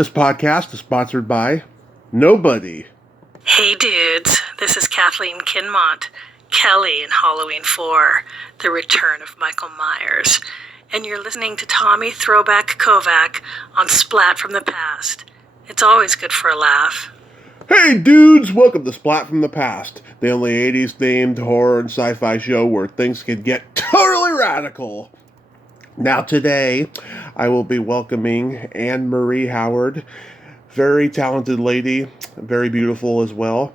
This podcast is sponsored by nobody. Hey dudes, this is Kathleen Kinmont, Kelly in Halloween 4, The Return of Michael Myers, and you're listening to Tommy Throwback Kovac on Splat from the Past. It's always good for a laugh. Hey dudes, welcome to Splat from the Past, the only 80s themed horror and sci-fi show where things can get totally radical. Now today, I will be welcoming Anne Marie Howard, very talented lady, very beautiful as well.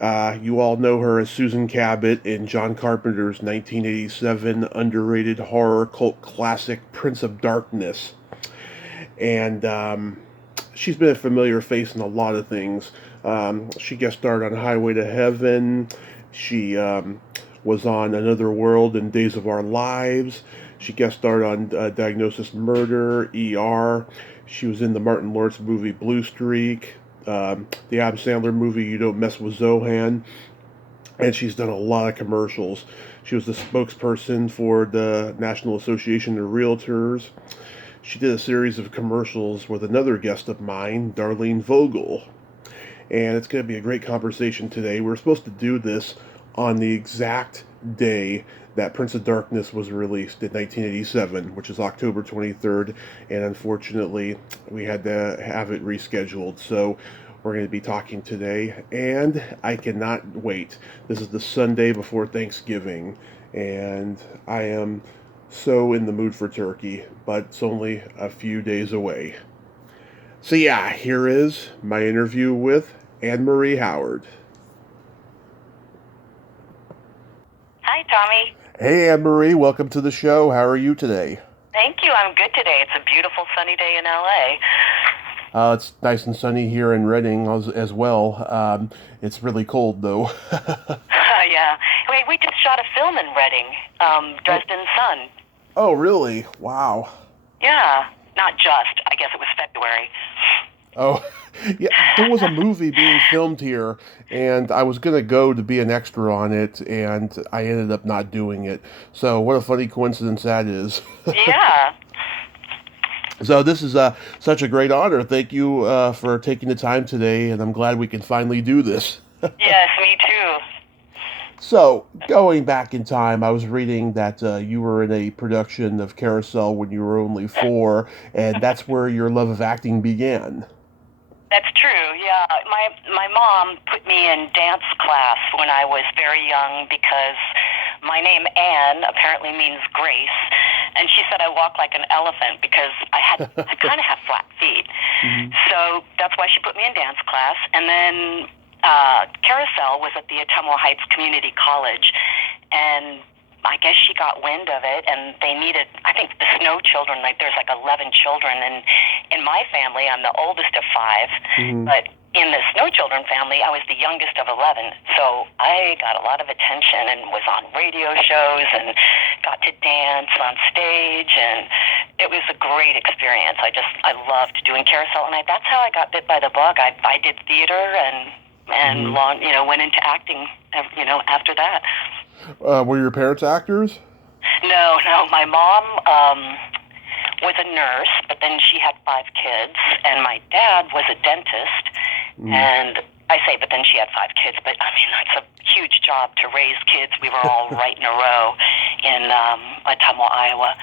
You all know her as Susan Cabot in John Carpenter's 1987 underrated horror cult classic Prince of Darkness. And she's been a familiar face in a lot of things. She guest starred on Highway to Heaven. She was on Another World and Days of Our Lives. She guest starred on Diagnosis Murder, ER. She was in the Martin Lawrence movie Blue Streak, the Adam Sandler movie You Don't Mess with Zohan, and she's done a lot of commercials. She was the spokesperson for the National Association of Realtors. She did a series of commercials with another guest of mine, Darlene Vogel. And it's going to be a great conversation today. We're supposed to do this on the exact day that Prince of Darkness was released in 1987, which is October 23rd, and unfortunately, we had to have it rescheduled. So we're going to be talking today, and I cannot wait. This is the Sunday before Thanksgiving, and I am so in the mood for turkey, but it's only a few days away. So yeah, here is my interview with Anne Marie Howard. Hi, Tommy. Hey, Anne Marie, welcome to the show. How are you today? Thank you. I'm good today. It's a beautiful sunny day in LA. It's nice and sunny here in Reading as well. It's really cold, though. Yeah. We just shot a film in Reading, Dresden Sun. Oh, really? Wow. Yeah. Not just. I guess it was February. Oh, yeah, there was a movie being filmed here, and I was going to go to be an extra on it, and I ended up not doing it. So what a funny coincidence that is. Yeah. So this is such a great honor. Thank you for taking the time today, and I'm glad we can finally do this. Yes, me too. So, going back in time, I was reading that you were in a production of Carousel when you were only 4, and that's where your love of acting began. That's true, yeah. My mom put me in dance class when I was very young because my name Anne apparently means grace, and she said I walk like an elephant because I kind of have flat feet. Mm-hmm. So that's why she put me in dance class, and then Carousel was at the Ottumwa Heights Community College, and I guess she got wind of it, and they needed, I think, the Snow Children. Like, there's like 11 children, and in my family, I'm the oldest of 5, mm-hmm. But in the Snow Children family, I was the youngest of 11, so I got a lot of attention and was on radio shows and got to dance on stage, and it was a great experience. I loved doing Carousel, and that's how I got bit by the bug. I did theater and mm-hmm. Went into acting, after that. Were your parents actors? No. My mom was a nurse, but then she had 5 kids, and my dad was a dentist. Mm. And I say, but then she had 5 kids, but I mean, that's a huge job to raise kids. We were all right in a row in Ottumwa, Iowa.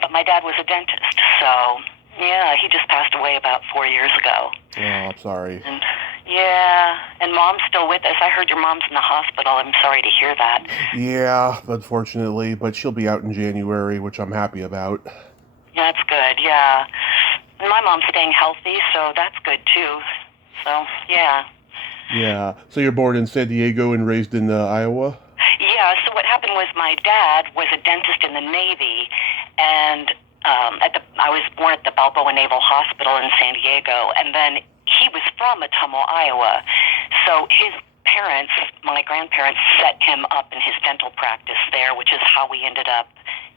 But my dad was a dentist, so yeah, he just passed away about 4 years ago. Oh, I'm sorry. And Mom's still with us. I heard your mom's in the hospital. I'm sorry to hear that. Yeah, unfortunately, but she'll be out in January, which I'm happy about. That's good, yeah. And my mom's staying healthy, so that's good too. So, yeah. Yeah. So you're born in San Diego and raised in Iowa? Yeah, so what happened was my dad was a dentist in the Navy, and I was born at the Balboa Naval Hospital in San Diego, and then he was from Ottumwa, Iowa. So his parents, my grandparents, set him up in his dental practice there, which is how we ended up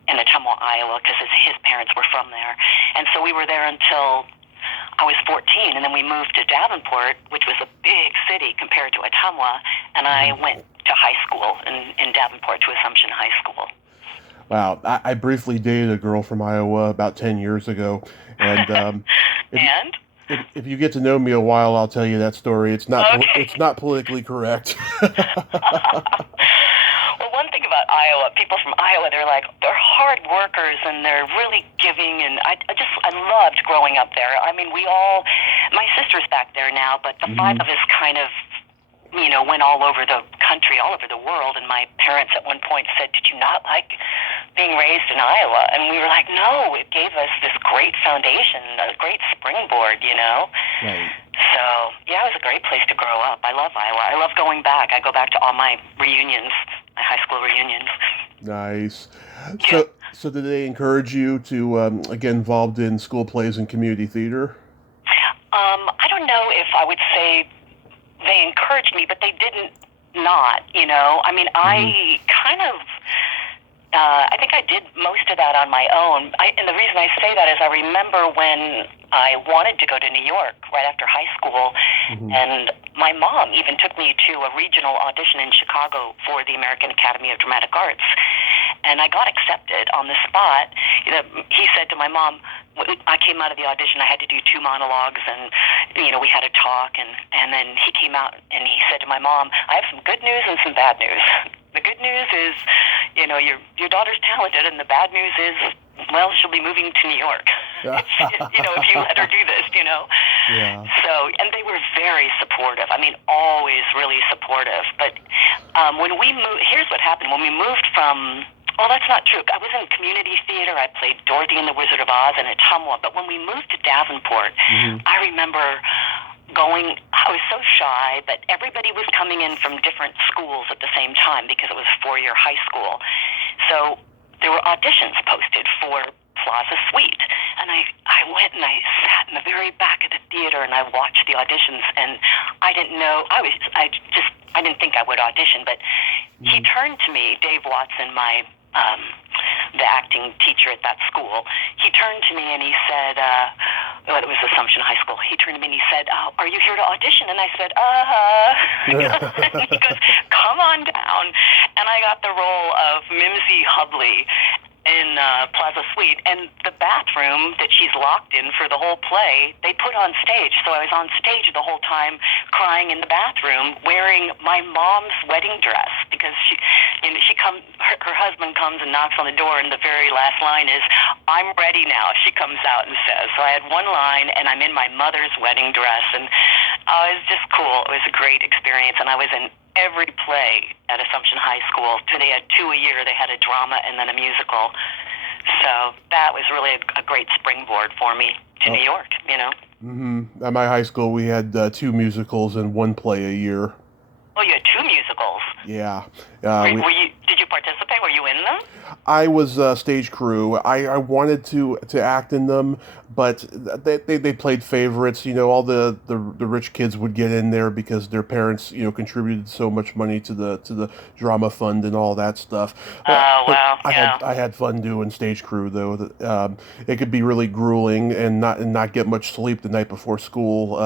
in Ottumwa, Iowa, because his parents were from there. And so we were there until I was 14, and then we moved to Davenport, which was a big city compared to Ottumwa, and I went to high school in Davenport, to Assumption High School. Wow, I briefly dated a girl from Iowa about 10 years ago, and and If you get to know me a while, I'll tell you that story. Okay. It's not politically correct. Well, one thing about Iowa, people from Iowa, they're hard workers and they're really giving, and I loved growing up there. I mean, my sister's back there now, but the five of us kind of, went all over the country, all over the world, and my parents at one point said, "Did you not like being raised in Iowa?" And we were like, "No, it gave us this great foundation, a great springboard, Right. So, yeah, it was a great place to grow up. I love Iowa. I love going back. I go back to all my reunions, my high school reunions. Nice. So did they encourage you to get involved in school plays and community theater? I don't know if I would say they encouraged me, but they didn't not, I mean, I kind of, I think I did most of that on my own. And the reason I say that is I remember when I wanted to go to New York right after high school, and my mom even took me to a regional audition in Chicago for the American Academy of Dramatic Arts. And I got accepted on the spot. He said to my mom, I came out of the audition, I had to do 2 monologues, and, we had a talk, and then he came out and he said to my mom, "I have some good news and some bad news. The good news is, your daughter's talented, and the bad news is, well, she'll be moving to New York, if you let her do this, Yeah. So, and they were very supportive. I mean, always really supportive. But when we moved, here's what happened. When we moved from, well, that's not true. I was in community theater. I played Dorothy and the Wizard of Oz and Ottumwa. But when we moved to Davenport, I remember I was so shy, but everybody was coming in from different schools at the same time because it was a 4-year high school. So there were auditions posted for Plaza Suite. And I went and I sat in the very back of the theater and I watched the auditions, and I didn't know, I didn't think I would audition, but he turned to me, Dave Watson, the acting teacher at that school, he turned to me and he said, it was Assumption High School. He turned to me and he said, "Are you here to audition?" And I said, And he goes, "Come on down." And I got the role of Mimsy Hubley in Plaza Suite, and the bathroom that she's locked in for the whole play, they put on stage. So I was on stage the whole time crying in the bathroom wearing my mom's wedding dress because her husband comes and knocks on the door, and the very last line is, "I'm ready now," she comes out and says. So I had one line, and I'm in my mother's wedding dress, and it was just cool. It was a great experience, and I was in every play at Assumption High School. They had 2 a year. They had a drama and then a musical. So that was really a great springboard for me to New York, At my high school, we had 2 musicals and 1 play a year. Oh, you had 2 musicals? Yeah. Did you participate? Were you in them? I was stage crew. I wanted to act in them, but they played favorites. All the rich kids would get in there because their parents contributed so much money to the drama fund and all that stuff. Wow! I had fun doing stage crew though. It could be really grueling and not get much sleep the night before school.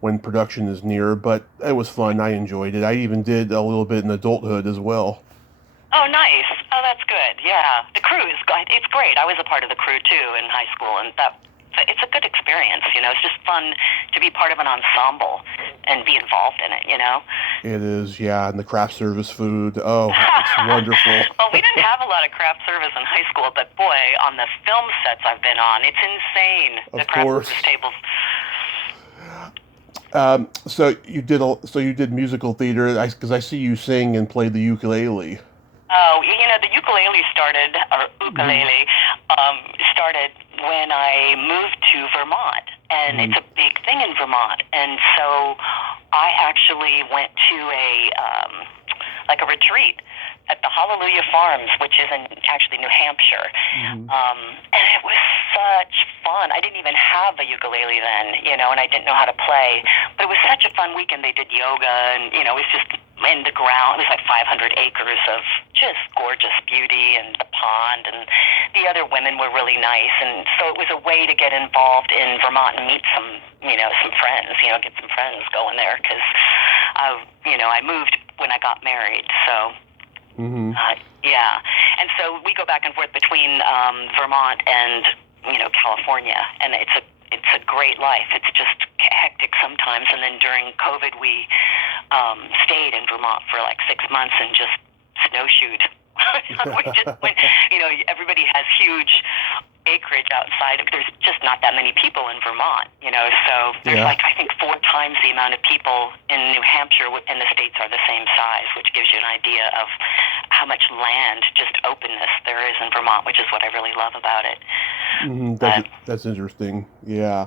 When production is near, but it was fun. I enjoyed it. I even did a little bit in adulthood as well. Oh, nice. Oh, that's good. Yeah. The crew it's great. I was a part of the crew, too, in high school, and it's a good experience, It's just fun to be part of an ensemble and be involved in it, It is, yeah, and the craft service food. Oh, it's wonderful. Well, we didn't have a lot of craft service in high school, but boy, on the film sets I've been on, it's insane. Of the craft course. service tables. So you did musical theater, because I see you sing and play the ukulele. Oh, the ukulele started when I moved to Vermont, and it's a big thing in Vermont. And so I actually went to a retreat at the Hallelujah Farms, which is in actually New Hampshire. And it was such fun. I didn't even have a ukulele then, and I didn't know how to play. But it was such a fun weekend. They did yoga, and, it was just in the ground. It was like 500 acres of just gorgeous beauty, and the pond, and the other women were really nice. And so it was a way to get involved in Vermont and meet some friends, get some friends going there, because, I moved when I got married, so... Yeah, and so we go back and forth between Vermont and California, and it's it's a great life. It's just hectic sometimes. And then during COVID, we stayed in Vermont for like 6 months and just snowshoed. We just went, everybody has huge acreage outside. There's just not that many people in Vermont, so there's I think 4 times the amount of people in New Hampshire, and the states are the same size, which gives you an idea of how much land, just openness there is in Vermont, which is what I really love about it. That's interesting. Yeah.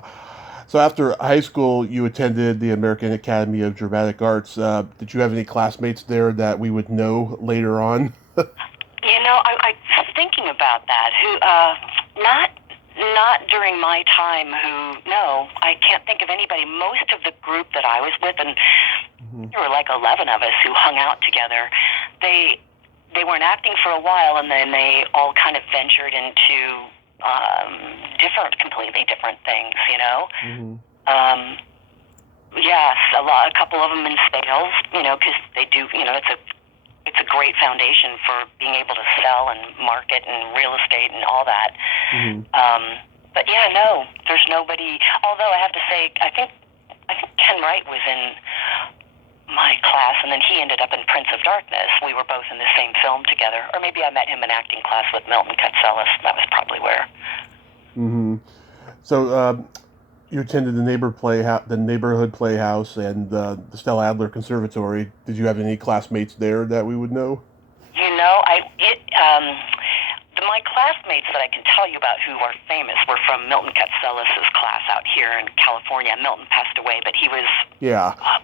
So after high school, you attended the American Academy of Dramatic Arts. Did you have any classmates there that we would know later on? I was thinking about that. Not during my time. No, I can't think of anybody. Most of the group that I was with, and there were like 11 of us who hung out together. They weren't acting for a while, and then they all kind of ventured into completely different things. Yes, a couple of them in sales. Because they do. It's a great foundation for being able to sell and market and real estate and all that. But yeah, no, there's nobody. Although I have to say, I think Ken Wright was in my class, and then he ended up in Prince of Darkness. We were both in the same film together, or maybe I met him in acting class with Milton Katselis. That was probably where. So you attended the neighborhood playhouse and the Stella Adler Conservatory. Did you have any classmates there that we would know? My classmates that I can tell you about who are famous were from Milton Katselis' class out here in California. Milton passed away, but he was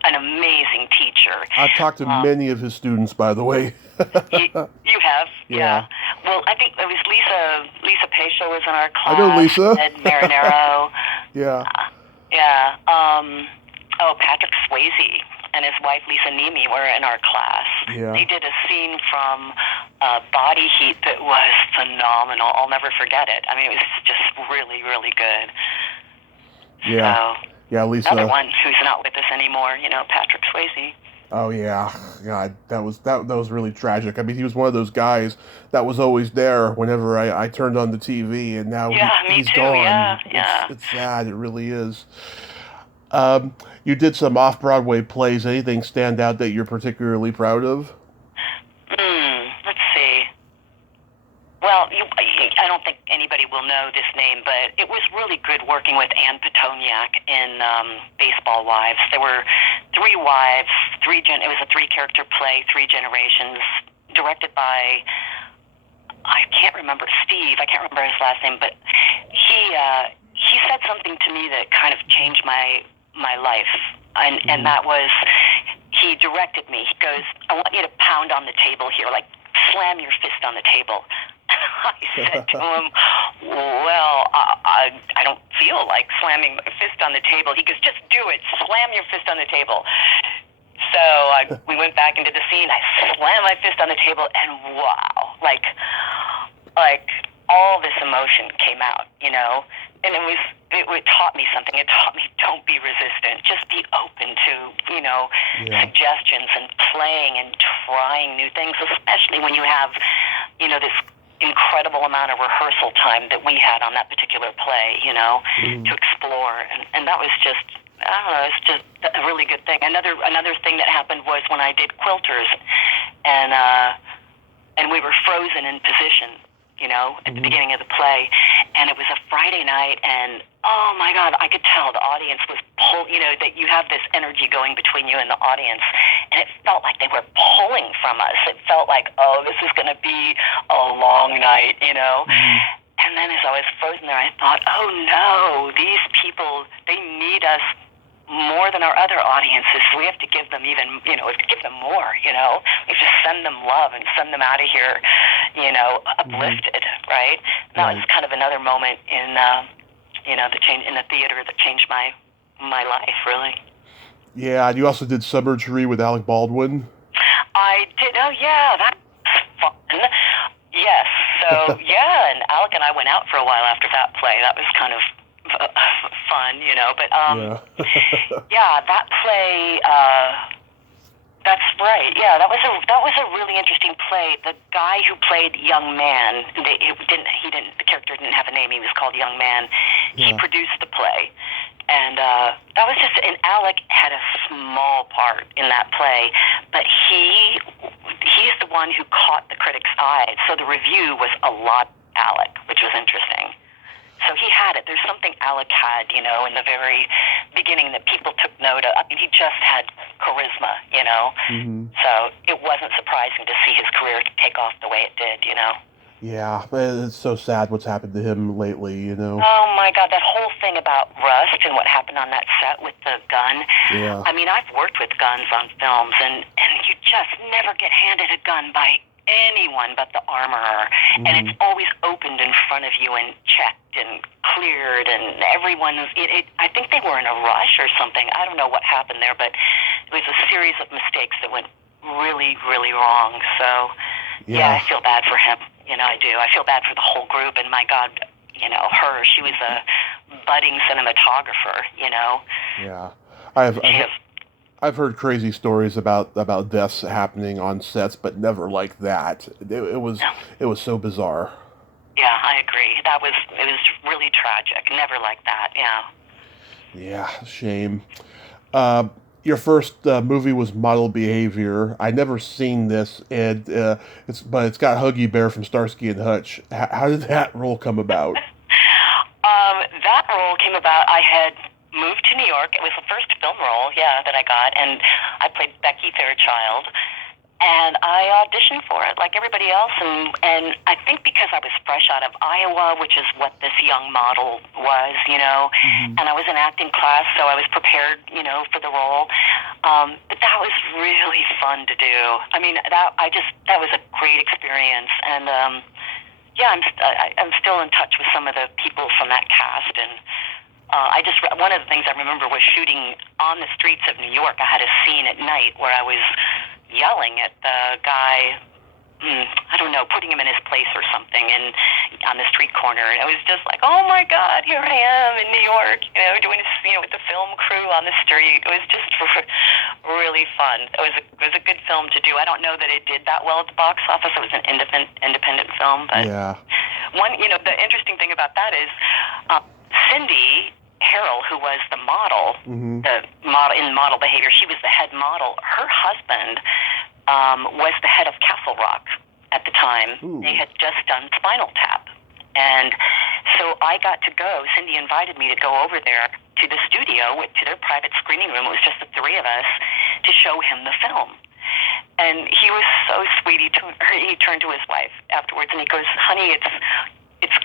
an amazing teacher. I've talked to many of his students, by the way. You have? Yeah. Well, I think it was Lisa Pacia was in our class. I know Lisa. Ed Marinero. Yeah. Patrick Swayze and his wife Lisa Nemi were in our class. Yeah. They did a scene from Body Heat that was phenomenal. I'll never forget it. I mean, it was just really, really good. Yeah. So, yeah, Lisa. Another one who's not with us anymore, Patrick Swayze. Oh yeah, God, that was really tragic. I mean, he was one of those guys that was always there whenever I turned on the TV, and now he's too. gone. Yeah. It's sad. It really is. You did some off-Broadway plays. Anything stand out that you're particularly proud of? Let's see. Well, I don't think anybody will know this name, but it was really good working with Anne Petoniak in Baseball Wives. There were 3 wives, it was a 3-character play, 3 generations, directed by, I can't remember Steve, I can't remember his last name, but he said something to me that kind of changed my life, and that was, he directed me. He goes, I want you to pound on the table here, like slam your fist on the table. I said to him, well, I don't feel like slamming my fist on the table. He goes, just do it, slam your fist on the table. So we went back into the scene, I slammed my fist on the table, and wow, like all this emotion came out, and it taught me something. It taught me, don't be resistant. Just be open to, suggestions and playing and trying new things, especially when you have, this incredible amount of rehearsal time that we had on that particular play, to explore. And that was just, I don't know, it's just a really good thing. Another thing that happened was when I did Quilters, and we were frozen in position, at the beginning of the play, and it was a Friday night, and oh my God, I could tell the audience was that you have this energy going between you and the audience, and it felt like they were pulling from us. It felt like, oh, this is going to be a long night, And then as I was frozen there, I thought, oh no, these people, they need us more than our other audiences, so we have to give them we have to give them more, we have to send them love and send them out of here, uplifted, right? And that was kind of another moment in, the change in the theater that changed my life, really. Yeah, and you also did Summer Tree with Alec Baldwin. I did. Oh yeah, that's fun. Yes. So yeah, and Alec and I went out for a while after that play. That was kind of fun, But yeah, that play That's right. Yeah, that was a really interesting play. The guy who played Young Man, the character didn't have a name. He was called Young Man. Yeah. He produced the play, and that was just. And Alec had a small part in that play, but he's the one who caught the critics' eye. So the review was a lot Alec, which was interesting. So he had it. There's something Alec had, in the very beginning that people took note of. I mean, he just had charisma, Mm-hmm. So it wasn't surprising to see his career take off the way it did, Yeah, it's so sad what's happened to him lately, Oh, my God, that whole thing about Rust and what happened on that set with the gun. Yeah. I mean, I've worked with guns on films, and you just never get handed a gun by anyone but the armorer, and it's always opened in front of you and checked and cleared, and everyone's. I think they were in a rush or something. I don't know what happened there, but it was a series of mistakes that went really, really wrong. So, yeah, I feel bad for him. I do. I feel bad for the whole group, and my God, her. She was a budding cinematographer. Yeah. I've heard crazy stories about deaths happening on sets, but never like that. It was so bizarre. Yeah, I agree. It was really tragic. Never like that. Yeah. Yeah, shame. Your first movie was Model Behavior. I never seen this, and it's got Huggy Bear from Starsky and Hutch. How did that role come about? That role came about. I had moved to New York. It was the first film role, that I got, and I played Becky Fairchild. And I auditioned for it like everybody else, and I think because I was fresh out of Iowa, which is what this young model was, and I was in acting class, so I was prepared, for the role. But that was really fun to do. I mean, that was a great experience, and I'm still in touch with some of the people from that cast, and one of the things I remember was shooting on the streets of New York. I had a scene at night where I was yelling at the guy, I don't know, putting him in his place or something, and on the street corner. And it was just like, oh my God, here I am in New York, doing a scene with the film crew on the street. It was just really fun. It was a good film to do. I don't know that it did that well at the box office. It was an independent film, but the interesting thing about that is Cindy Harrell, who was the model, in Model Behavior, she was the head model. Her husband was the head of Castle Rock at the time. Ooh. They had just done Spinal Tap. And so I got to go. Cindy invited me to go over there to the studio, to their private screening room. It was just the three of us to show him the film. And he was so sweet. He turned to his wife afterwards and he goes, honey, it's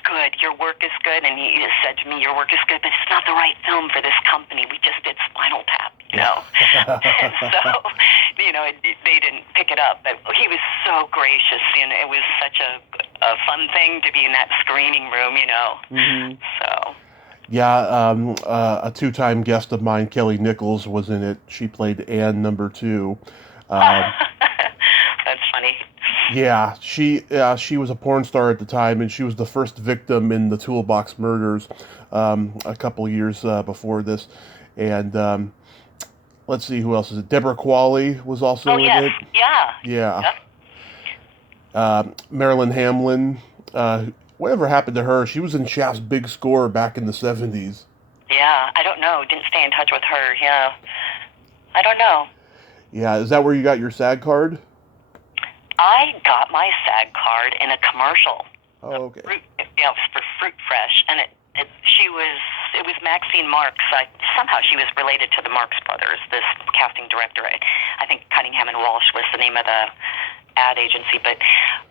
good. Your work is good. And he said to me, your work is good, but it's not the right film for this company. We just did Spinal Tap, And so, they didn't pick it up. But he was so gracious, and it was such a fun thing to be in that screening room, So. Yeah, a two-time guest of mine, Kelly Nichols, was in it. She played Anne number 2. That's funny. Yeah, she was a porn star at the time, and she was the first victim in the Toolbox murders a couple years before this. And let's see, who else is it? Deborah Qualley was also in it. Yeah. Marilyn Hamlin. Whatever happened to her? She was in Shaft's Big Score back in the 70s. Yeah, I don't know. Didn't stay in touch with her. Yeah, I don't know. Yeah, is that where you got your SAG card? I got my SAG card in a commercial. Oh, okay. For Fruit Fresh, and it was Maxine Marks. Somehow she was related to the Marx Brothers, this casting director. I think Cunningham and Walsh was the name of the ad agency, but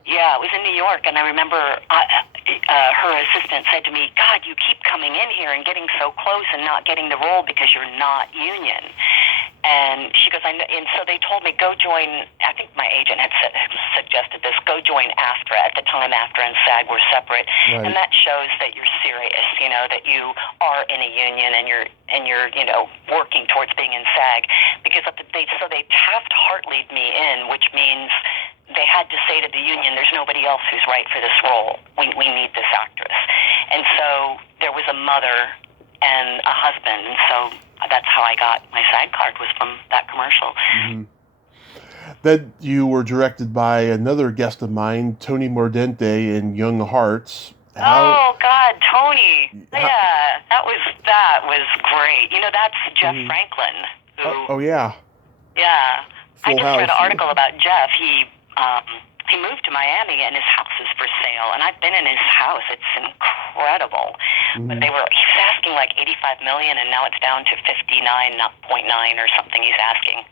yeah, it was in New York, and I remember her assistant said to me, God, you keep coming in here and getting so close and not getting the role because you're not union. And she goes, and so they told me, go join, I think my agent had suggested this, go join AFTRA. At the time, AFTRA and SAG were separate. Right. And that shows that you're serious, that you are in a union and you're working towards being in SAG. Because they Taft-Hartley'd me in, which means they had to say to the union, there's nobody else who's right for this role. We need this actress. And so there was a mother and a husband, and so that's how I got my SAG card, was from that commercial. Then you were directed by another guest of mine, Tony Mordente in Young Hearts. Oh God, Tony! How, Yeah, that was great. You know, that's Jeff Franklin. oh yeah, Yeah, I Full just read House. an article about Jeff. He moved to Miami and his house is for sale, and I've been in his house. It's incredible. But he was asking like $85 million, and now it's down to 59.9 or something. He's asking.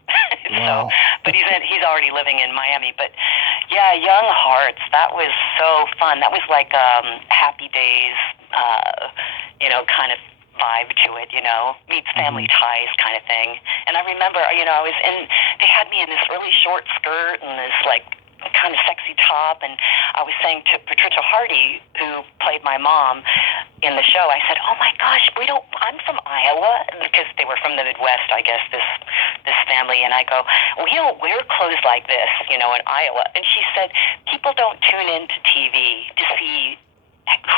Wow. But he's already living in Miami. But yeah, Young Hearts. That was so fun. That was like Happy Days, kind of vibe to it, meets family ties kind of thing. And I remember, they had me in this really short skirt and this like kind of sexy top, and I was saying to Patricia Hardy, who played my mom in the show, I said, "Oh my gosh, I'm from Iowa," because they were from the Midwest, I guess, this family, and I go, "We don't wear clothes like this, in Iowa." And she said, "People don't tune into TV to see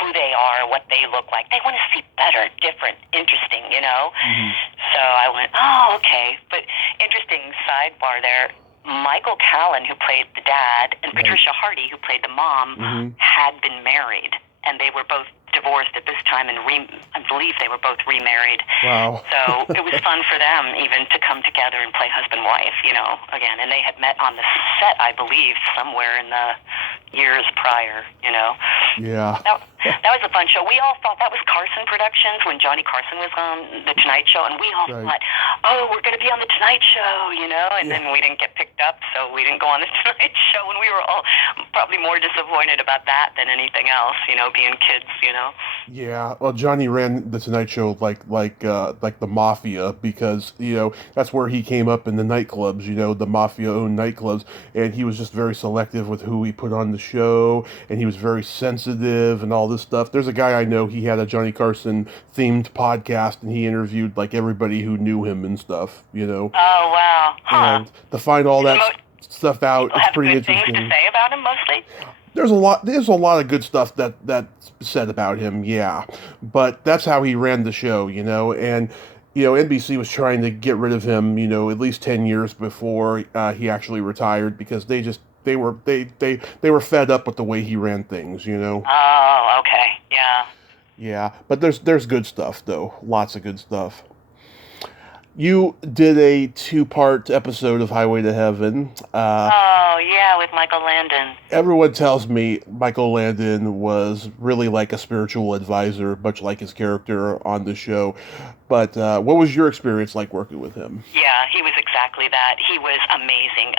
who they are, what they look like. They want to see better, different, interesting, So I went, "Oh, okay." But interesting sidebar there. Michael Callan, who played the dad, and Patricia Hardy, who played the mom, had been married, and they were both divorced at this time, and I believe they were both remarried. Wow. So it was fun for them even to come together and play husband-wife, again. And they had met on the set, I believe, somewhere in the years prior, Yeah. That was a fun show. We all thought that was Carson Productions when Johnny Carson was on The Tonight Show, and we all thought, "Oh, we're going to be on The Tonight Show," and then we didn't get picked up, so we didn't go on The Tonight Show, and we were all probably more disappointed about that than anything else, being kids, Yeah, well, Johnny ran the Tonight Show like the mafia, because that's where he came up in the nightclubs, the mafia-owned nightclubs, and he was just very selective with who he put on the show, and he was very sensitive and all this stuff. There's a guy I know, he had a Johnny Carson themed podcast, and he interviewed like everybody who knew him and stuff, Oh wow! Huh. And to find all that stuff out, it's pretty interesting. interesting. Things to say about him mostly. There's a lot of good stuff that's said about him, yeah. But that's how he ran the show, and NBC was trying to get rid of him, at least 10 years before he actually retired, because they were fed up with the way he ran things, Oh, okay. Yeah. Yeah, but there's good stuff though. Lots of good stuff. You did a 2-part episode of Highway to Heaven. Oh, yeah, with Michael Landon. Everyone tells me Michael Landon was really like a spiritual advisor, much like his character on the show. But what was your experience like working with him? Yeah, he was exactly that. He was amazing.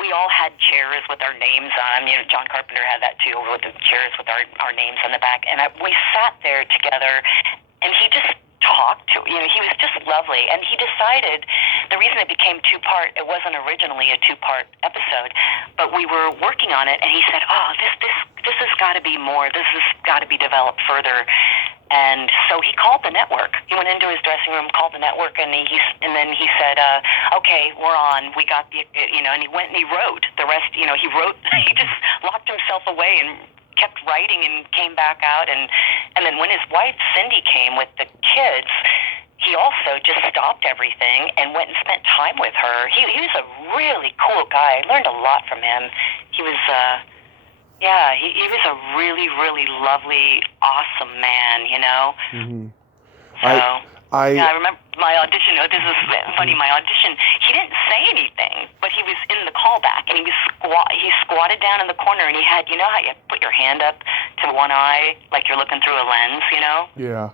We all had chairs with our names on them. John Carpenter had that too, with the chairs with our names on the back. And we sat there together, and he just talked to, he was just lovely. And he decided, the reason it became 2-part, it wasn't originally a 2-part episode, but we were working on it, and he said, "Oh, this has got to be more. This has got to be developed further." And so he called the network. He went into his dressing room, called the network, and then he said, "Okay, we're on. We got the," and he went and he wrote the rest. He wrote. He just locked himself away and kept writing and came back out. And then when his wife Cindy came with the kids, he also just stopped everything and went and spent time with her. He was a really cool guy. I learned a lot from him. He was. He was a really, really lovely, awesome man, Mm-hmm. So, I remember my audition. Oh, this is funny. My audition, he didn't say anything, but he was in the callback, and he squatted down in the corner, and he had, how you put your hand up to one eye, like you're looking through a lens, Yeah.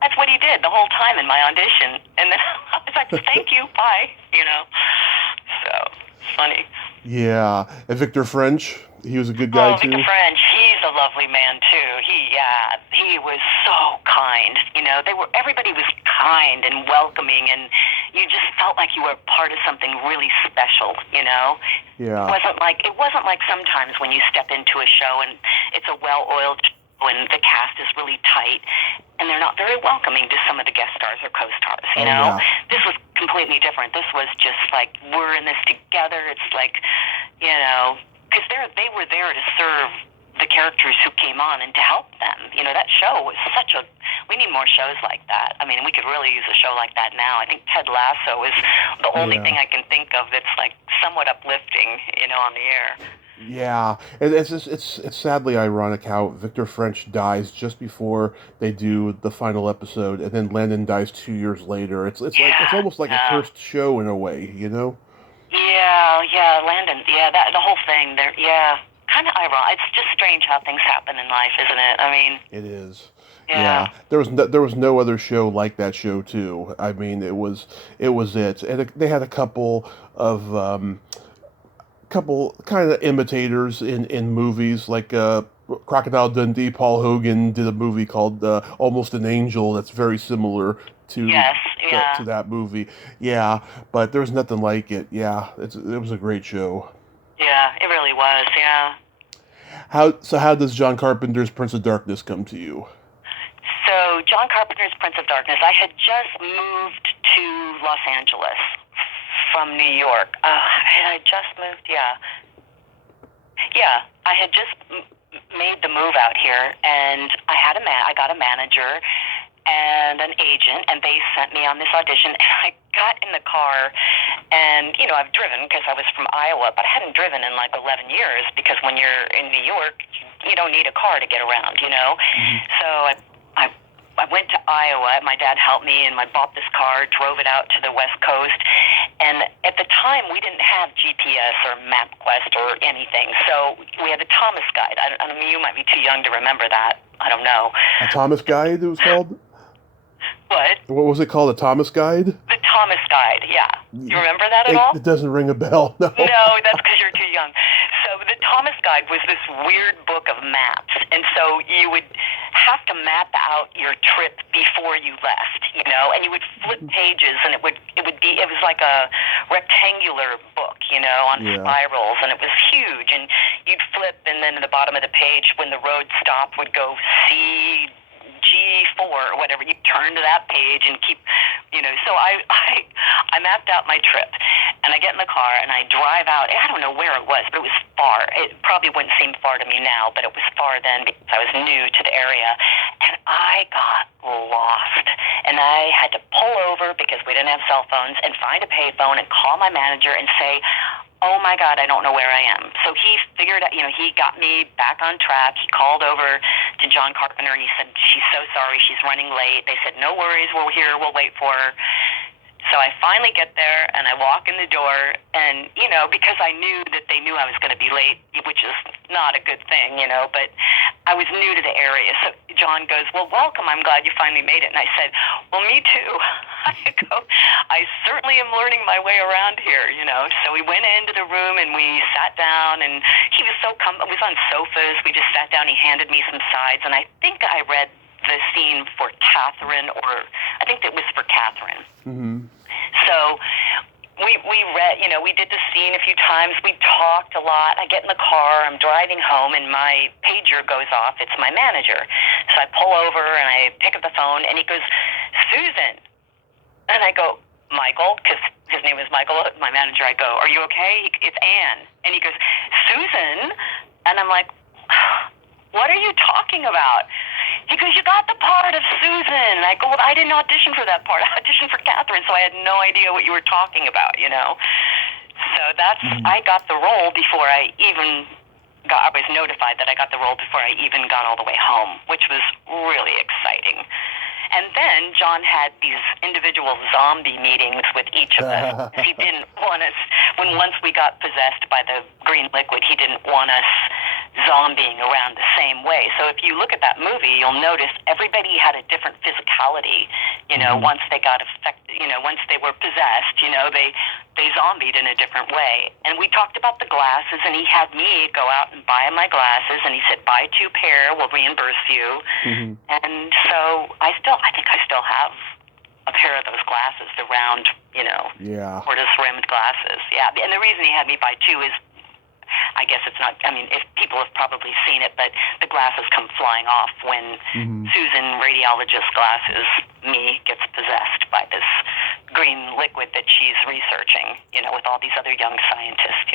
That's what he did the whole time in my audition. And then I was like, "Thank you, bye," So, funny. Yeah. And Victor French, he was a good guy too. Victor French, he's a lovely man too. He was so kind. Everybody was kind and welcoming, and you just felt like you were part of something really special. Yeah. It wasn't like sometimes when you step into a show and it's a well-oiled show and the cast is really tight, and they're not very welcoming to some of the guest stars or co-stars. Yeah. This was completely different. This was just like, we're in this together. It's like, because they were there to serve the characters who came on and to help them. That show was we need more shows like that. I mean, we could really use a show like that now. I think Ted Lasso is the only thing I can think of that's like somewhat uplifting, on the air. Yeah, it's sadly ironic how Victor French dies just before they do the final episode, and then Landon dies 2 years later. It's almost like a cursed show in a way, Yeah, Landon. Yeah, the whole thing there. Yeah, kind of ironic. It's just strange how things happen in life, isn't it? I mean, it is. Yeah. There was no other show like that show too. I mean, it was it, and they had a couple of kind of imitators in movies like Crocodile Dundee. Paul Hogan did a movie called Almost an Angel that's very similar to to that movie. Yeah, but there was nothing like it. Yeah, it was a great show. Yeah, it really was. Yeah. How does John Carpenter's Prince of Darkness come to you? So John Carpenter's Prince of Darkness, I had just moved to Los Angeles from New York. Had I just moved? Yeah. Yeah, I had just made the move out here, and I got a manager and an agent, and they sent me on this audition, and I got in the car, and, I've driven because I was from Iowa, but I hadn't driven in like 11 years because when you're in New York, you don't need a car to get around, Mm-hmm. So I went to Iowa. My dad helped me, and I bought this car, drove it out to the West Coast. And at the time, we didn't have GPS or MapQuest or anything. So we had the Thomas Guide. I mean, you might be too young to remember that. I don't know. A Thomas Guide, it was called? What? What was it called? A Thomas Guide? The Thomas Guide, yeah. Do you remember that at all? It doesn't ring a bell, no. No, that's because you're too young. So the Thomas Guide was this weird book of maps. And so you would have to map out your trip before you left, and you would flip pages, and it was like a rectangular book, on spirals, and it was huge, and you'd flip, and then at the bottom of the page, when the road stopped, would go G4 or whatever. You turn to that page and keep, so I mapped out my trip, and I get in the car and I drive out. I don't know where it was, but it was far. It probably wouldn't seem far to me now, but it was far then because I was new to the area, and I got lost, and I had to pull over because we didn't have cell phones and find a payphone and call my manager and say, oh my God, I don't know where I am. So he figured out, he got me back on track. He called over to John Carpenter and he said, she's so sorry, she's running late. They said, no worries, we're here, we'll wait for her. So I finally get there and I walk in the door, and, because I knew that they knew I was going to be late, which is not a good thing, but I was new to the area. So John goes, well, welcome, I'm glad you finally made it. And I said, well, me too. I certainly am learning my way around here, So we went into the room and we sat down, and he was it was on sofas. We just sat down, he handed me some sides, and I think I read the scene for Catherine, or I think it was for Catherine. Mm-hmm. So we read, we did the scene a few times. We talked a lot. I get in the car, I'm driving home, and my pager goes off. It's my manager. So I pull over and I pick up the phone, and he goes, Susan. And I go, Michael, because his name is Michael, my manager. I go, are you okay? It's Anne. And he goes, Susan? And I'm like, what are you talking about? He goes, you got the part of Susan. And I go, well, I didn't audition for that part. I auditioned for Catherine, so I had no idea what you were talking about, So that's, I got the role before I was notified that I got the role before I even got all the way home, which was really exciting. And then John had these individual zombie meetings with each of us. He didn't want us, once we got possessed by the green liquid, he didn't want us zombieing around the same way. So if you look at that movie, you'll notice everybody had a different physicality, once they got affected, once they were possessed, they zombied in a different way. And we talked about the glasses, and he had me go out and buy my glasses, and he said, buy 2 pair, we'll reimburse you. Mm-hmm. And so I think I still have a pair of those glasses, the round, tortoise rimmed glasses. Yeah. And the reason he had me buy 2 is, I guess it's not, if people have probably seen it, but the glasses come flying off when Susan, radiologist glasses, me, gets possessed by this green liquid that she's researching, with all these other young scientists,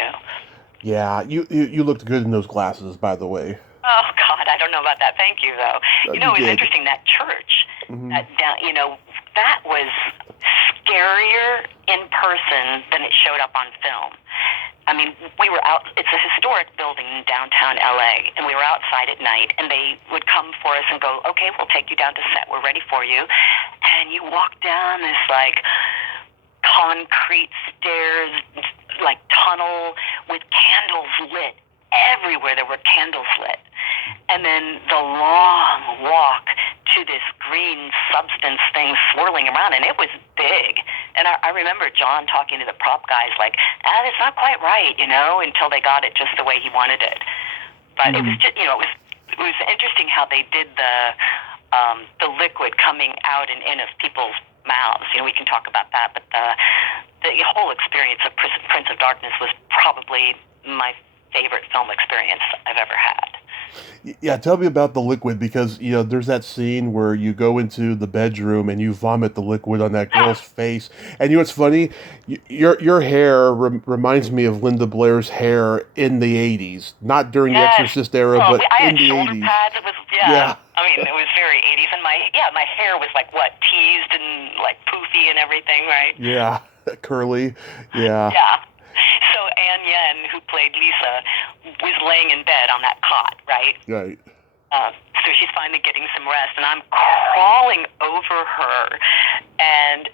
Yeah, you looked good in those glasses, by the way. Oh, I don't know about that. Thank you, though. You it was did. interesting, that church, Mm-hmm. that was scarier in person than it showed up on film. I mean, we were out, it's a historic building in downtown LA, and we were outside at night, and they would come for us and go, okay, we'll take you down to set, we're ready for you. And you walk down this, like, concrete stairs, like, tunnel with candles lit. Everywhere there were candles lit. And then the long walk to this green substance thing swirling around, and it was big. And I remember John talking to the prop guys like, it's not quite right, until they got it just the way he wanted it. But it was just, it was interesting how they did the liquid coming out and in of people's mouths. We can talk about that, but the whole experience of Prince of Darkness was probably my favorite film experience I've ever had. Yeah, tell me about the liquid, because there's that scene where you go into the bedroom and you vomit the liquid on that girl's face. And what's funny? Your hair reminds me of Linda Blair's hair in the '80s, not during the Exorcist era, but I in had the shoulder '80s. pads. It was Yeah. I mean, it was very '80s, and my hair was like teased and like poofy and everything, right? Yeah, curly. Yeah. Yeah. So Ann Yen, who played Lisa, was laying in bed on that cot, right? Right. So she's finally getting some rest, and I'm crawling over her. And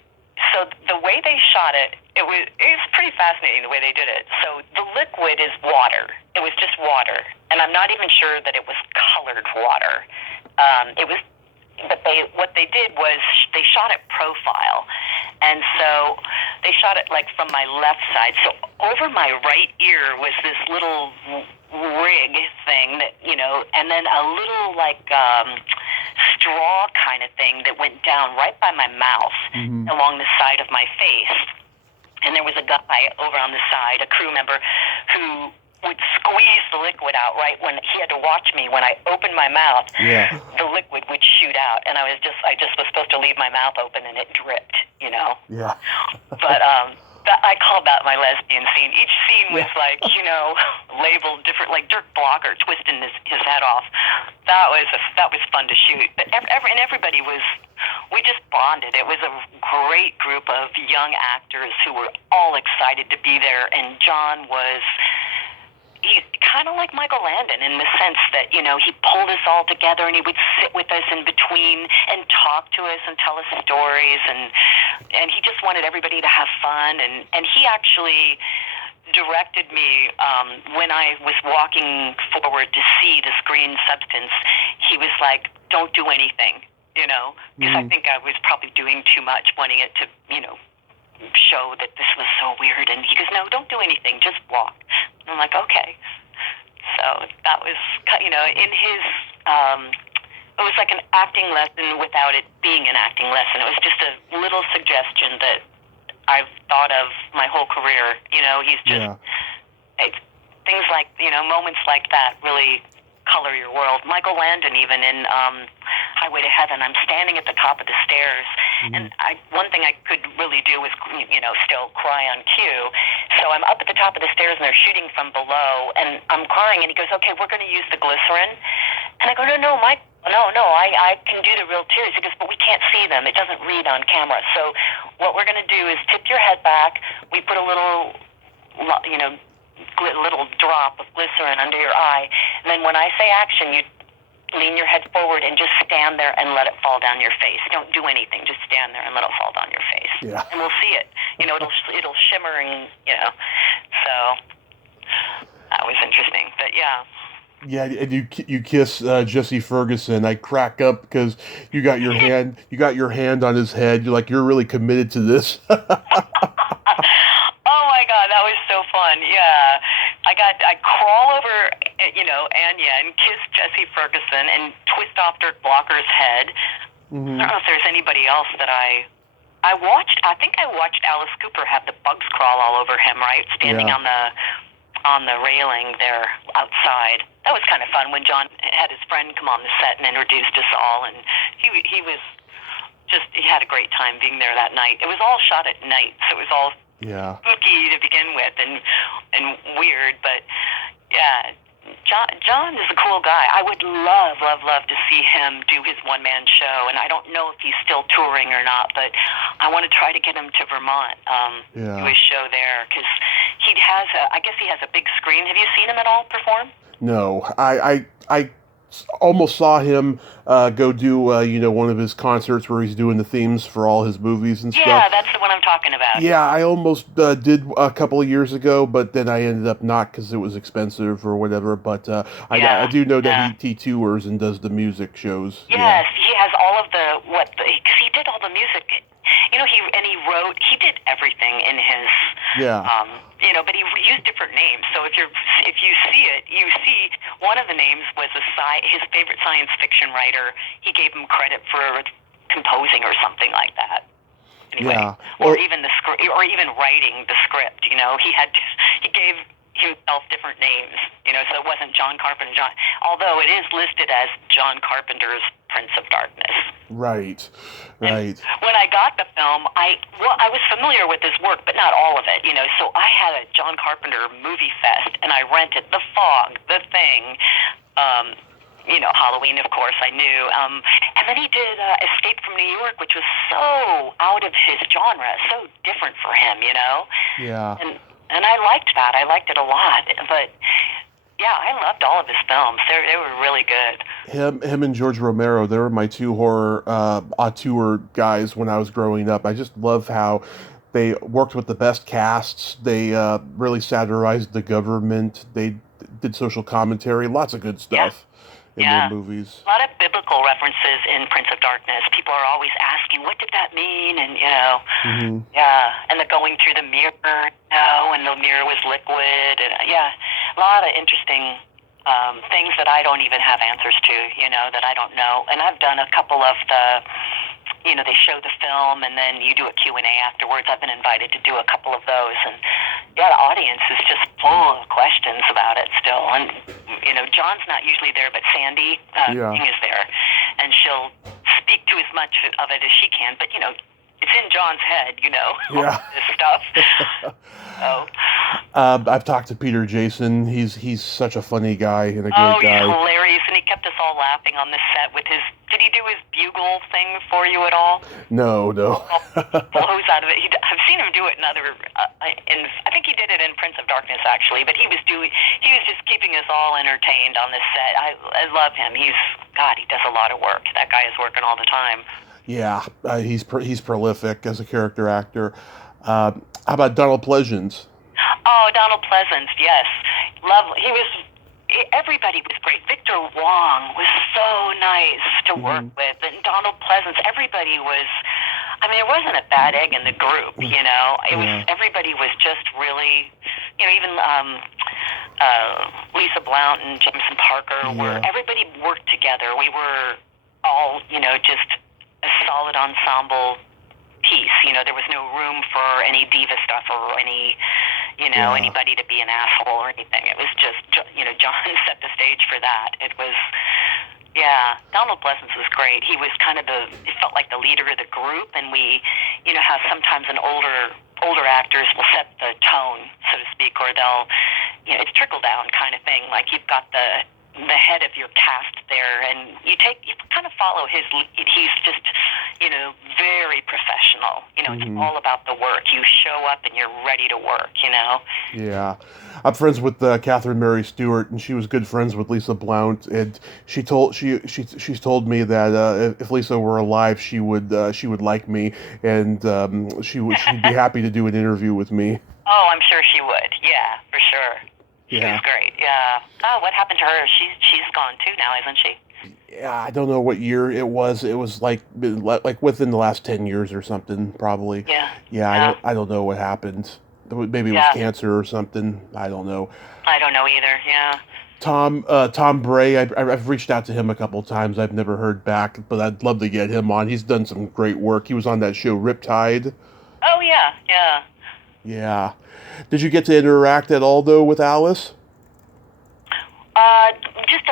so the way they shot it, it was pretty fascinating the way they did it. So the liquid is water. It was just water, and I'm not even sure that it was colored water. But what they did was they shot it profile, and so they shot it like from my left side. So over my right ear was this little rig thing that, and then a little like straw kind of thing that went down right by my mouth along the side of my face. And there was a guy over on the side, a crew member, who would squeeze the liquid out right when he had to watch me. When I opened my mouth, the liquid would shoot out, and I just was supposed to leave my mouth open, and it dripped, Yeah. But I called that my lesbian scene. Each scene was like, labeled different, like Dirk Blocker twisting his head off. That was fun to shoot. But everybody we just bonded. It was a great group of young actors who were all excited to be there, and John was. He's kind of like Michael Landon in the sense that, he pulled us all together, and he would sit with us in between and talk to us and tell us stories, and he just wanted everybody to have fun, and he actually directed me when I was walking forward to see this green substance. He was like, don't do anything, because I think I was probably doing too much, wanting it to, show that this was so weird, and he goes, no, don't do anything, just walk. And I'm like, okay. So that was, in his, it was like an acting lesson without it being an acting lesson. It was just a little suggestion that I've thought of my whole career. He's just, things like, moments like that really color your world. Michael Landon, even in Highway to Heaven, I'm standing at the top of the stairs, and one thing I could really do was, still cry on cue. So I'm up at the top of the stairs, and they're shooting from below, and I'm crying, and he goes, okay, we're going to use the glycerin. And I go, no, Mike, no, I can do the real tears. He goes, but we can't see them. It doesn't read on camera. So what we're going to do is tip your head back. We put a little, little drop of glycerin under your eye, and then when I say action, you lean your head forward and just stand there and let it fall down your face. Don't do anything. Just stand there and let it fall down your face. Yeah. And we'll see it. It'll shimmer and, So that was interesting. But yeah. Yeah, and you kiss Jesse Ferguson. I crack up because you got your hand on his head. You're really committed to this. Oh my God, that was so fun. Yeah. I crawl over, Anya, and kiss Jesse Ferguson and twist off Dirk Blocker's head. I don't know if there's anybody else that I watched. I think I watched Alice Cooper have the bugs crawl all over him, right? Standing on the railing there outside. That was kind of fun when John had his friend come on the set and introduced us all, and he was just, he had a great time being there that night. It was all shot at night, so it was all spooky to begin with and weird, but yeah, John is a cool guy. I would love, love, love to see him do his one-man show, and I don't know if he's still touring or not, but I want to try to get him to Vermont, do his show there, because I guess he has a big screen. Have you seen him at all perform? No, I almost saw him go do one of his concerts where he's doing the themes for all his movies and stuff. Yeah, that's the one I'm talking about. Yeah, I almost did a couple of years ago, but then I ended up not because it was expensive or whatever. But I do know that he tours and does the music shows. Yes, he has all of because he did all the music. He did everything in his, but he used different names. So if you see it, you see one of the names was his favorite science fiction writer. He gave him credit for composing or something like that. Anyway, or even the script, or even writing the script. He gave himself different names. So it wasn't John Carpenter. Although it is listed as John Carpenter's Prince of Darkness. Right. And when I got the film, I was familiar with his work, but not all of it. So I had a John Carpenter movie fest, and I rented The Fog, The Thing. Halloween, of course, I knew. And then he did Escape from New York, which was so out of his genre, so different for him, Yeah. And I liked that. I liked it a lot. But, yeah, I loved all of his films. They were really good. Him and George Romero, they were my two horror auteur guys when I was growing up. I just love how they worked with the best casts. They really satirized the government. They did social commentary, lots of good stuff. In their movies. A lot of biblical references in Prince of Darkness. People are always asking, what did that mean? And, and the going through the mirror, and the mirror was liquid. And, a lot of interesting things that I don't even have answers to, that I don't know. And I've done a couple of they show the film and then you do a Q&A afterwards. I've been invited to do a couple of those. And, the audience is just full of questions about it still. And, John's not usually there, but Sandy King is there. And she'll speak to as much of it as she can. But, it's in John's head, all this stuff. So. I've talked to Peter Jason. He's such a funny guy and a great guy. Oh, he's hilarious, and he kept us all laughing on the set with his. Did he do his bugle thing for you at all? No. Blows out of it. I've seen him do it in other. I think he did it in Prince of Darkness actually, but he was just keeping us all entertained on this set. I love him. He does a lot of work. That guy is working all the time. Yeah, he's prolific as a character actor. How about Donald Pleasence? Oh, Donald Pleasence, yes. Lovely. Everybody was great. Victor Wong was so nice to work with. And Donald Pleasence, everybody was, there wasn't a bad egg in the group, It was, everybody was just really, even Lisa Blount and Jameson Parker, everybody worked together. We were all, just a solid ensemble piece. There was no room for any diva stuff or any, anybody to be an asshole or anything. It was just, John set the stage for that. It was, Donald Pleasence was great. He was kind of it felt like the leader of the group, and we, how sometimes older actors will set the tone, so to speak, or they'll, it's trickle down kind of thing. Like you've got the head of your cast there, and you kind of follow his lead. He's just, very professional. It's all about the work. You show up and you're ready to work, Yeah. I'm friends with Catherine Mary Stewart, and she was good friends with Lisa Blount, and she's told me that if Lisa were alive, she would like me, and she'd be happy to do an interview with me. Oh, I'm sure she would. Yeah, for sure. She was great. Yeah. Oh, what happened to her? She's gone too now, isn't she? Yeah, I don't know what year it was. It was like within the last 10 years or something, probably. Yeah. Yeah, I don't know what happened. Maybe it was cancer or something. I don't know. I don't know either. Yeah. Tom Bray, I've reached out to him a couple times. I've never heard back, but I'd love to get him on. He's done some great work. He was on that show Riptide. Oh yeah, yeah. Yeah. Did you get to interact at all though with Alice? Just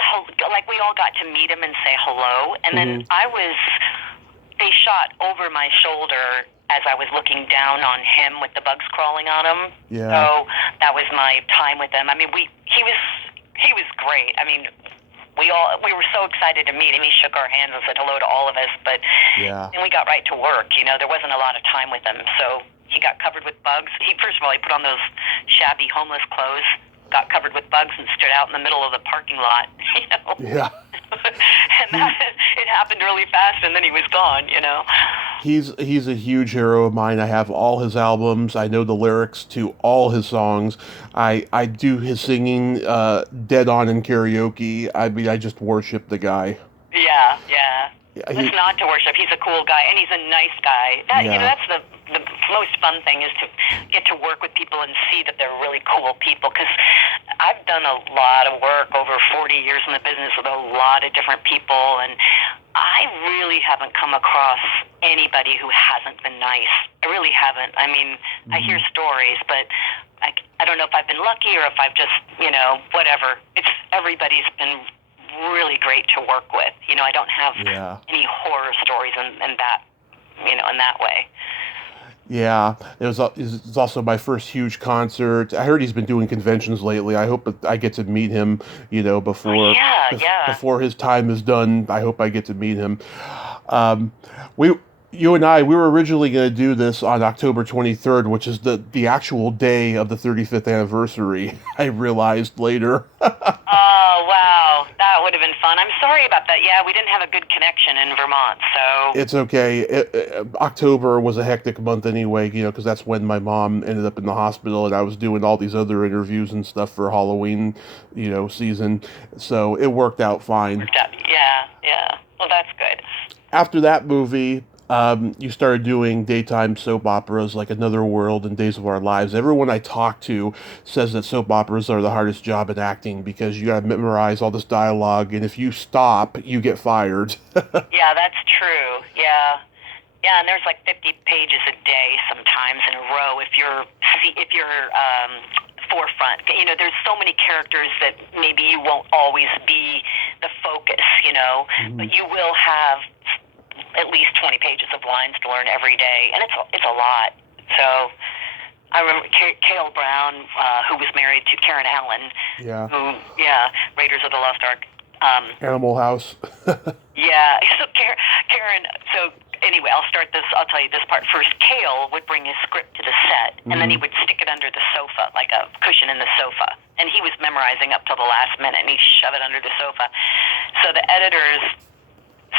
we all got to meet him and say hello, and then they shot over my shoulder as I was looking down on him with the bugs crawling on him. Yeah. So that was my time with him. He was great. I mean, we were so excited to meet him. He shook our hands and said hello to all of us, but then we got right to work. You know, there wasn't a lot of time with him, so he got covered with bugs. First of all, he put on those shabby homeless clothes, got covered with bugs, and stood out in the middle of the parking lot. You know. Yeah. And it happened really fast, and then he was gone. You know. He's a huge hero of mine. I have all his albums. I know the lyrics to all his songs. I do his singing dead on in karaoke. I mean, I just worship the guy. Yeah. He, It's not to worship. He's a cool guy, and he's a nice guy. You know, that's the most fun thing, is to get to work with people and see that they're really cool people. Because I've done a lot of work over 40 years in the business with a lot of different people, and I really haven't come across anybody who hasn't been nice. I really haven't. I mean, I hear stories, but I don't know if I've been lucky or if I've just, you know, whatever. Everybody's been really great to work with. You know, I don't have any horror stories in that, you know, in that way. Yeah, it's also my first huge concert. I heard he's been doing conventions lately. I hope that I get to meet him, you know, before his time is done. I hope I get to meet him. You and I, we were originally going to do this on October 23rd, which is the actual day of the 35th anniversary. I realized later. Oh, wow. That would have been fun. I'm sorry about that. Yeah, we didn't have a good connection in Vermont, so... It's okay. October was a hectic month anyway, you know, because that's when my mom ended up in the hospital, and I was doing all these other interviews and stuff for Halloween, you know, season. So it worked out fine. Yeah. Well, that's good. After that movie... you started doing daytime soap operas like Another World and Days of Our Lives. Everyone I talk to says that soap operas are the hardest job in acting because you got to memorize all this dialogue, and if you stop, you get fired. Yeah, that's true. Yeah, and there's like 50 pages a day sometimes in a row if you're forefront. You know, there's so many characters that maybe you won't always be the focus, you know, but you will have at least 20 pages of lines to learn every day, and it's a lot. So I remember Cale Brown, who was married to Karen Allen, Raiders of the Lost Ark. Animal House. Yeah, so Karen, so anyway, I'll tell you this part first. Cale would bring his script to the set, and then he would stick it under the sofa, like a cushion in the sofa, and he was memorizing up till the last minute, and he'd shove it under the sofa. So the editors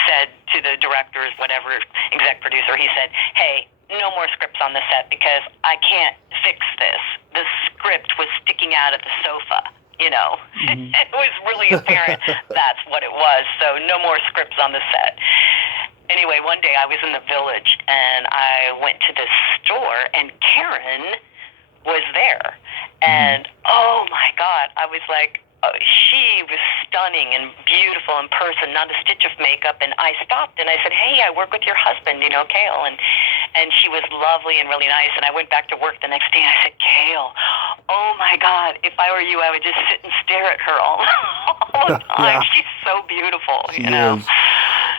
said to the directors, whatever, exec producer, he said, hey, no more scripts on the set because I can't fix this. The script was sticking out of the sofa, you know. It was really apparent that's what it was, so no more scripts on the set. Anyway, one day I was in the Village, and I went to this store, and Karen was there. And, oh, my God, I was like, she was stunning and beautiful in person, not a stitch of makeup. And I stopped and I said, hey, I work with your husband, you know, Cale. And she was lovely and really nice. And I went back to work the next day and I said, Cale, oh my God, if I were you, I would just sit and stare at her all the time. Yeah. She's so beautiful, she you know.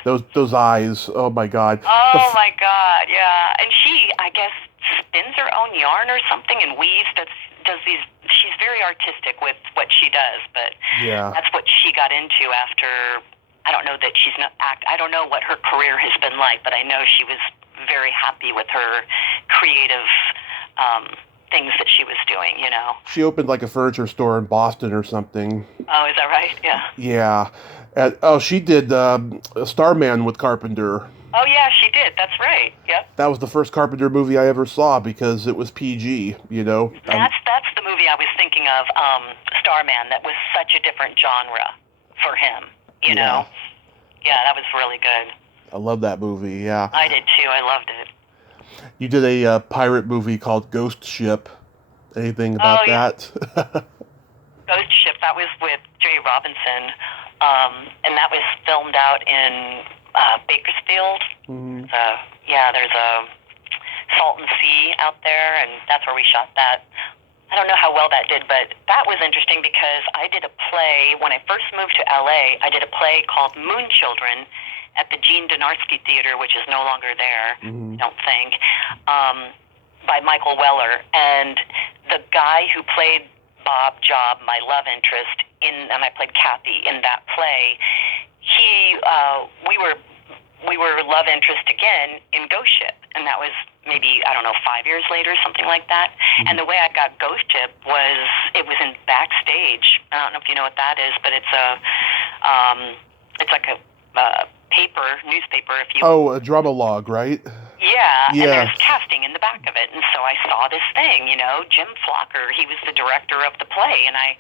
Is. Those eyes, oh my God. Oh my God, yeah. And she, I guess, spins her own yarn or something and weaves. She's very artistic with what she does, but that's what she got into after. I don't know that she's not I don't know what her career has been like, but I know she was very happy with her creative things that she was doing, you know. She opened like a furniture store in Boston or something. Oh, is that right? Yeah. Yeah. She did Starman with Carpenter. Oh, yeah, she did. That's right. Yep. That was the first Carpenter movie I ever saw because it was PG, you know. That's the movie I was thinking of, Starman, that was such a different genre for him, you know. Yeah, that was really good. I love that movie, yeah. I did too. I loved it. You did a pirate movie called Ghost Ship. Anything about that? Ghost Ship, that was with Jay Robinson, and that was filmed out in Bakersfield. There's a Salton Sea out there, and that's where we shot that. I don't know how well that did, but that was interesting because I did a play, when I first moved to LA, I did a play called Moon Children at the Gene Donarsky Theater, which is no longer there, I don't think, by Michael Weller. And the guy who played Bob Job, my love interest, and I played Kathy in that play. We were love interest again in Ghost Ship, and that was maybe, I don't know, 5 years later, something like that. Mm-hmm. And the way I got Ghost Ship was in Backstage. I don't know if you know what that is, but it's like a newspaper, if you... Oh, a drama log, right? Yeah, and there's casting in the back of it. And so I saw this thing, Jim Flocker, he was the director of the play, and I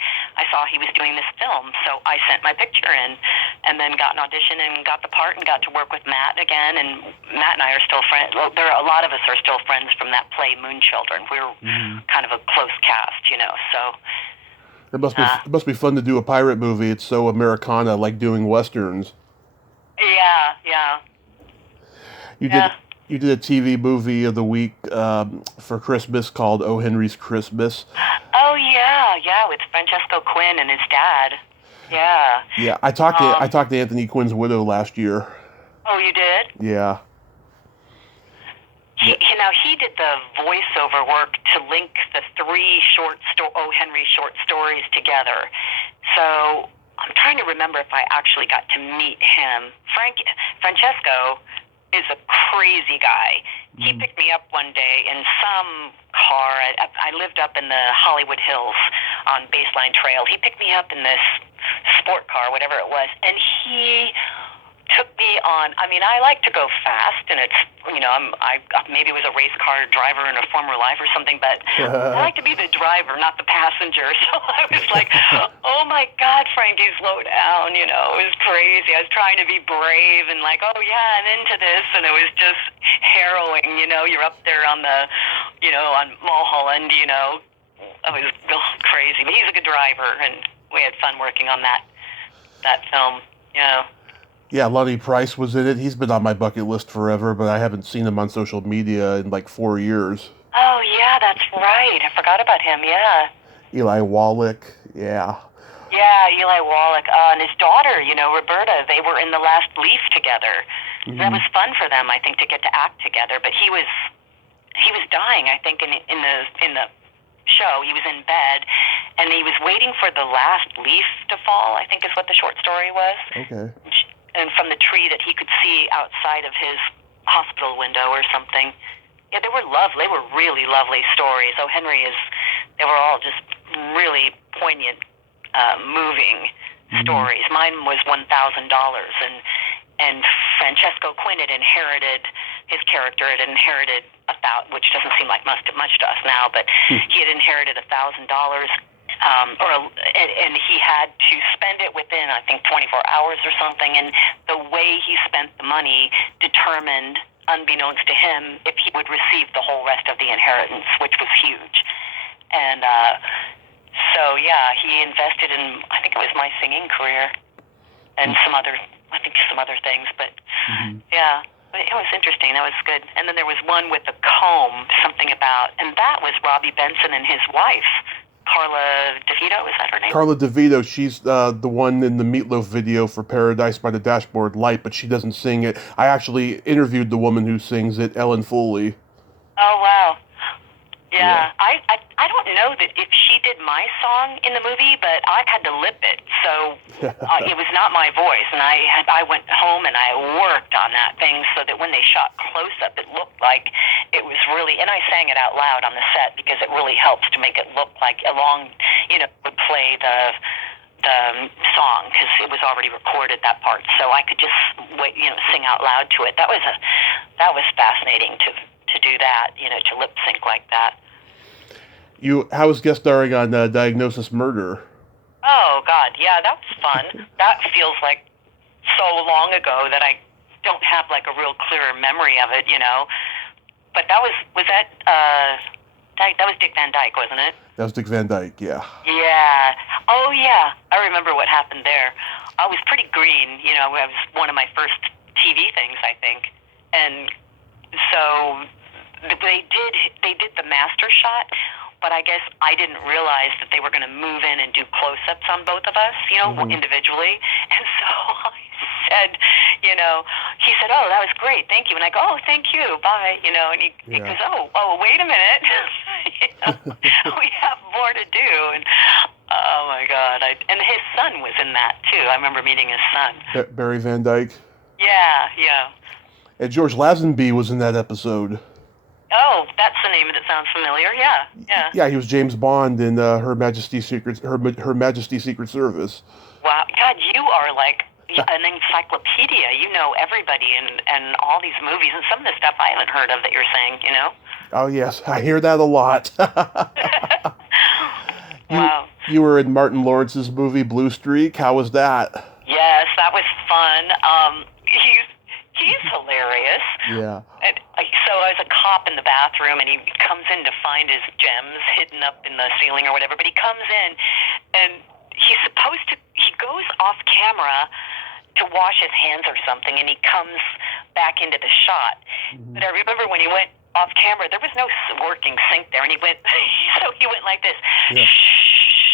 saw he was doing this film. So I sent my picture in and then got an audition and got the part and got to work with Matt again. And Matt and I are still friends. Well, a lot of us are still friends from that play, Moon Children. We were kind of a close cast, so... It must be fun to do a pirate movie. It's so Americana, like doing westerns. Yeah. You did a TV movie of the week for Christmas called Oh, Henry's Christmas. Oh, yeah, with Francesco Quinn and his dad. Yeah. Yeah, I talked to Anthony Quinn's widow last year. Oh, you did? Yeah. He did the voiceover work to link the 3 Oh, Henry short stories together. So I'm trying to remember if I actually got to meet him. Francesco is a crazy guy. He picked me up one day in some car. I lived up in the Hollywood Hills on Baseline Trail. He picked me up in this sport car, whatever it was, and he took me on. I mean, I like to go fast, and it's, I maybe was a race car driver in a former life or something, but I like to be the driver, not the passenger. So I was like, oh my God, Frankie, slow down. It was crazy. I was trying to be brave and like, oh yeah, I'm into this, and it was just harrowing. You're up there on the, on Mulholland. It was crazy. But he's a good driver, and we had fun working on that film. Yeah, Lonnie Price was in it. He's been on my bucket list forever, but I haven't seen him on social media in like 4 years. Oh, yeah, that's right. I forgot about him, yeah. Eli Wallach, yeah. Yeah, Eli Wallach. And his daughter, Roberta, they were in the last Leaf together. Mm-hmm. That was fun for them, I think, to get to act together. But he was dying, I think, in the show. He was in bed, and he was waiting for the last leaf to fall, I think is what the short story was. Okay. And from the tree that he could see outside of his hospital window or something. Yeah, they were lovely. They were really lovely stories. Oh, they were all just really poignant, moving stories. Mine was $1,000, and Francesco Quinn had inherited, his character had inherited which doesn't seem like much to us now, but he had inherited $1,000. And he had to spend it within, I think, 24 hours or something. And the way he spent the money determined, unbeknownst to him, if he would receive the whole rest of the inheritance, which was huge. And so, yeah, he invested in, I think it was my singing career and some other things. But, yeah. But it was interesting. That was good. And then there was one with a comb, something about, and that was Robbie Benson and his wife. Carla DeVito, is that her name? Carla DeVito, she's the one in the Meatloaf video for Paradise by the Dashboard Light, but she doesn't sing it. I actually interviewed the woman who sings it, Ellen Foley. Oh, wow. Yeah. I don't know that if she did my song in the movie, but I had to lip it, so it was not my voice, and I went home and I worked on that thing so that when they shot close-up, it looked like it was really, and I sang it out loud on the set because it really helps to make it look like would play the song because it was already recorded, that part, so I could just sing out loud to it. That was fascinating to do that, to lip sync like that. How was guest starring on Diagnosis Murder? Oh, God, yeah, that was fun. That feels like so long ago that I don't have like a real clear memory of it, But that was Dick Van Dyke, wasn't it? That was Dick Van Dyke, yeah. Yeah. Oh, yeah. I remember what happened there. I was pretty green, it was one of my first TV things, I think. And so they did the master shot, but I guess I didn't realize that they were going to move in and do close-ups on both of us, individually. And so I said, he said, oh, that was great, thank you. And I go, oh, thank you, bye, and he goes, oh, wait a minute. We have more to do. And oh, my God. And his that, too. I remember meeting his son. Barry Van Dyke. Yeah. And George Lazenby was in that episode. Oh, that's the name that sounds familiar. Yeah. Yeah, he was James Bond in Her Majesty's Secret Service. Wow, God, you are like an encyclopedia. You know everybody and all these movies and some of the stuff I haven't heard of that you're saying. You know. Oh yes, I hear that a lot. Wow. You were in Martin Lawrence's movie Blue Streak. How was that? Yes, that was fun. He's hilarious. Yeah. And so I was a cop in the bathroom, and he comes in to find his gems hidden up in the ceiling or whatever. But he comes in, and he goes off camera to wash his hands or something, and he comes back into the shot. Mm-hmm. But I remember when he went off camera, there was no working sink there, and he went like this. Yeah.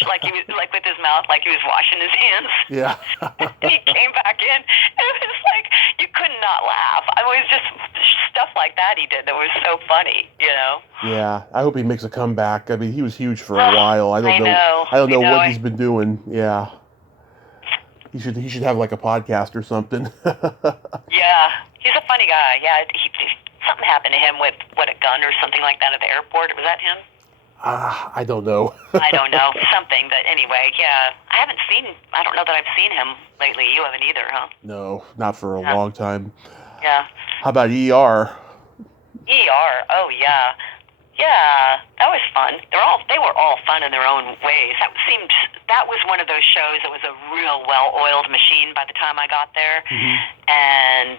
Like he was, like with his mouth, like he was washing his hands. Yeah. And he came back in, and it was like you could not laugh. I was just stuff like that he did that was so funny, you know. Yeah, I hope he makes a comeback. I mean, he was huge for a while. I don't know what he's been doing. Yeah. He should have like a podcast or something. Yeah, he's a funny guy. Yeah, something happened to him with a gun or something like that at the airport. Was that him? I don't know. I don't know. Something, but anyway, yeah. I don't know that I've seen him lately. You haven't either, huh? No, not for a long time. Yeah. How about ER? ER, oh yeah. Yeah, that was fun. They were all fun in their own ways. That was one of those shows that was a real well-oiled machine by the time I got there. Mm-hmm. And,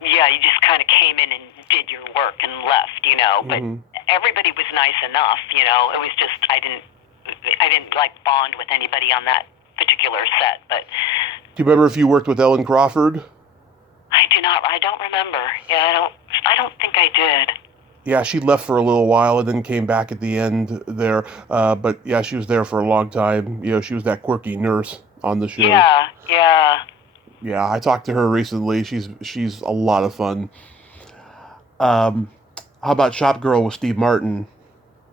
yeah, you just kind of came in and did your work and left, you know. But everybody was nice enough, you know. It was just I didn't like bond with anybody on that particular set. But do you remember if you worked with Ellen Crawford? I do not. I don't remember. Yeah, I don't think I did. Yeah, she left for a little while and then came back at the end there. But yeah, she was there for a long time. You know, she was that quirky nurse on the show. Yeah. Yeah, I talked to her recently. She's a lot of fun. How about Shopgirl with Steve Martin?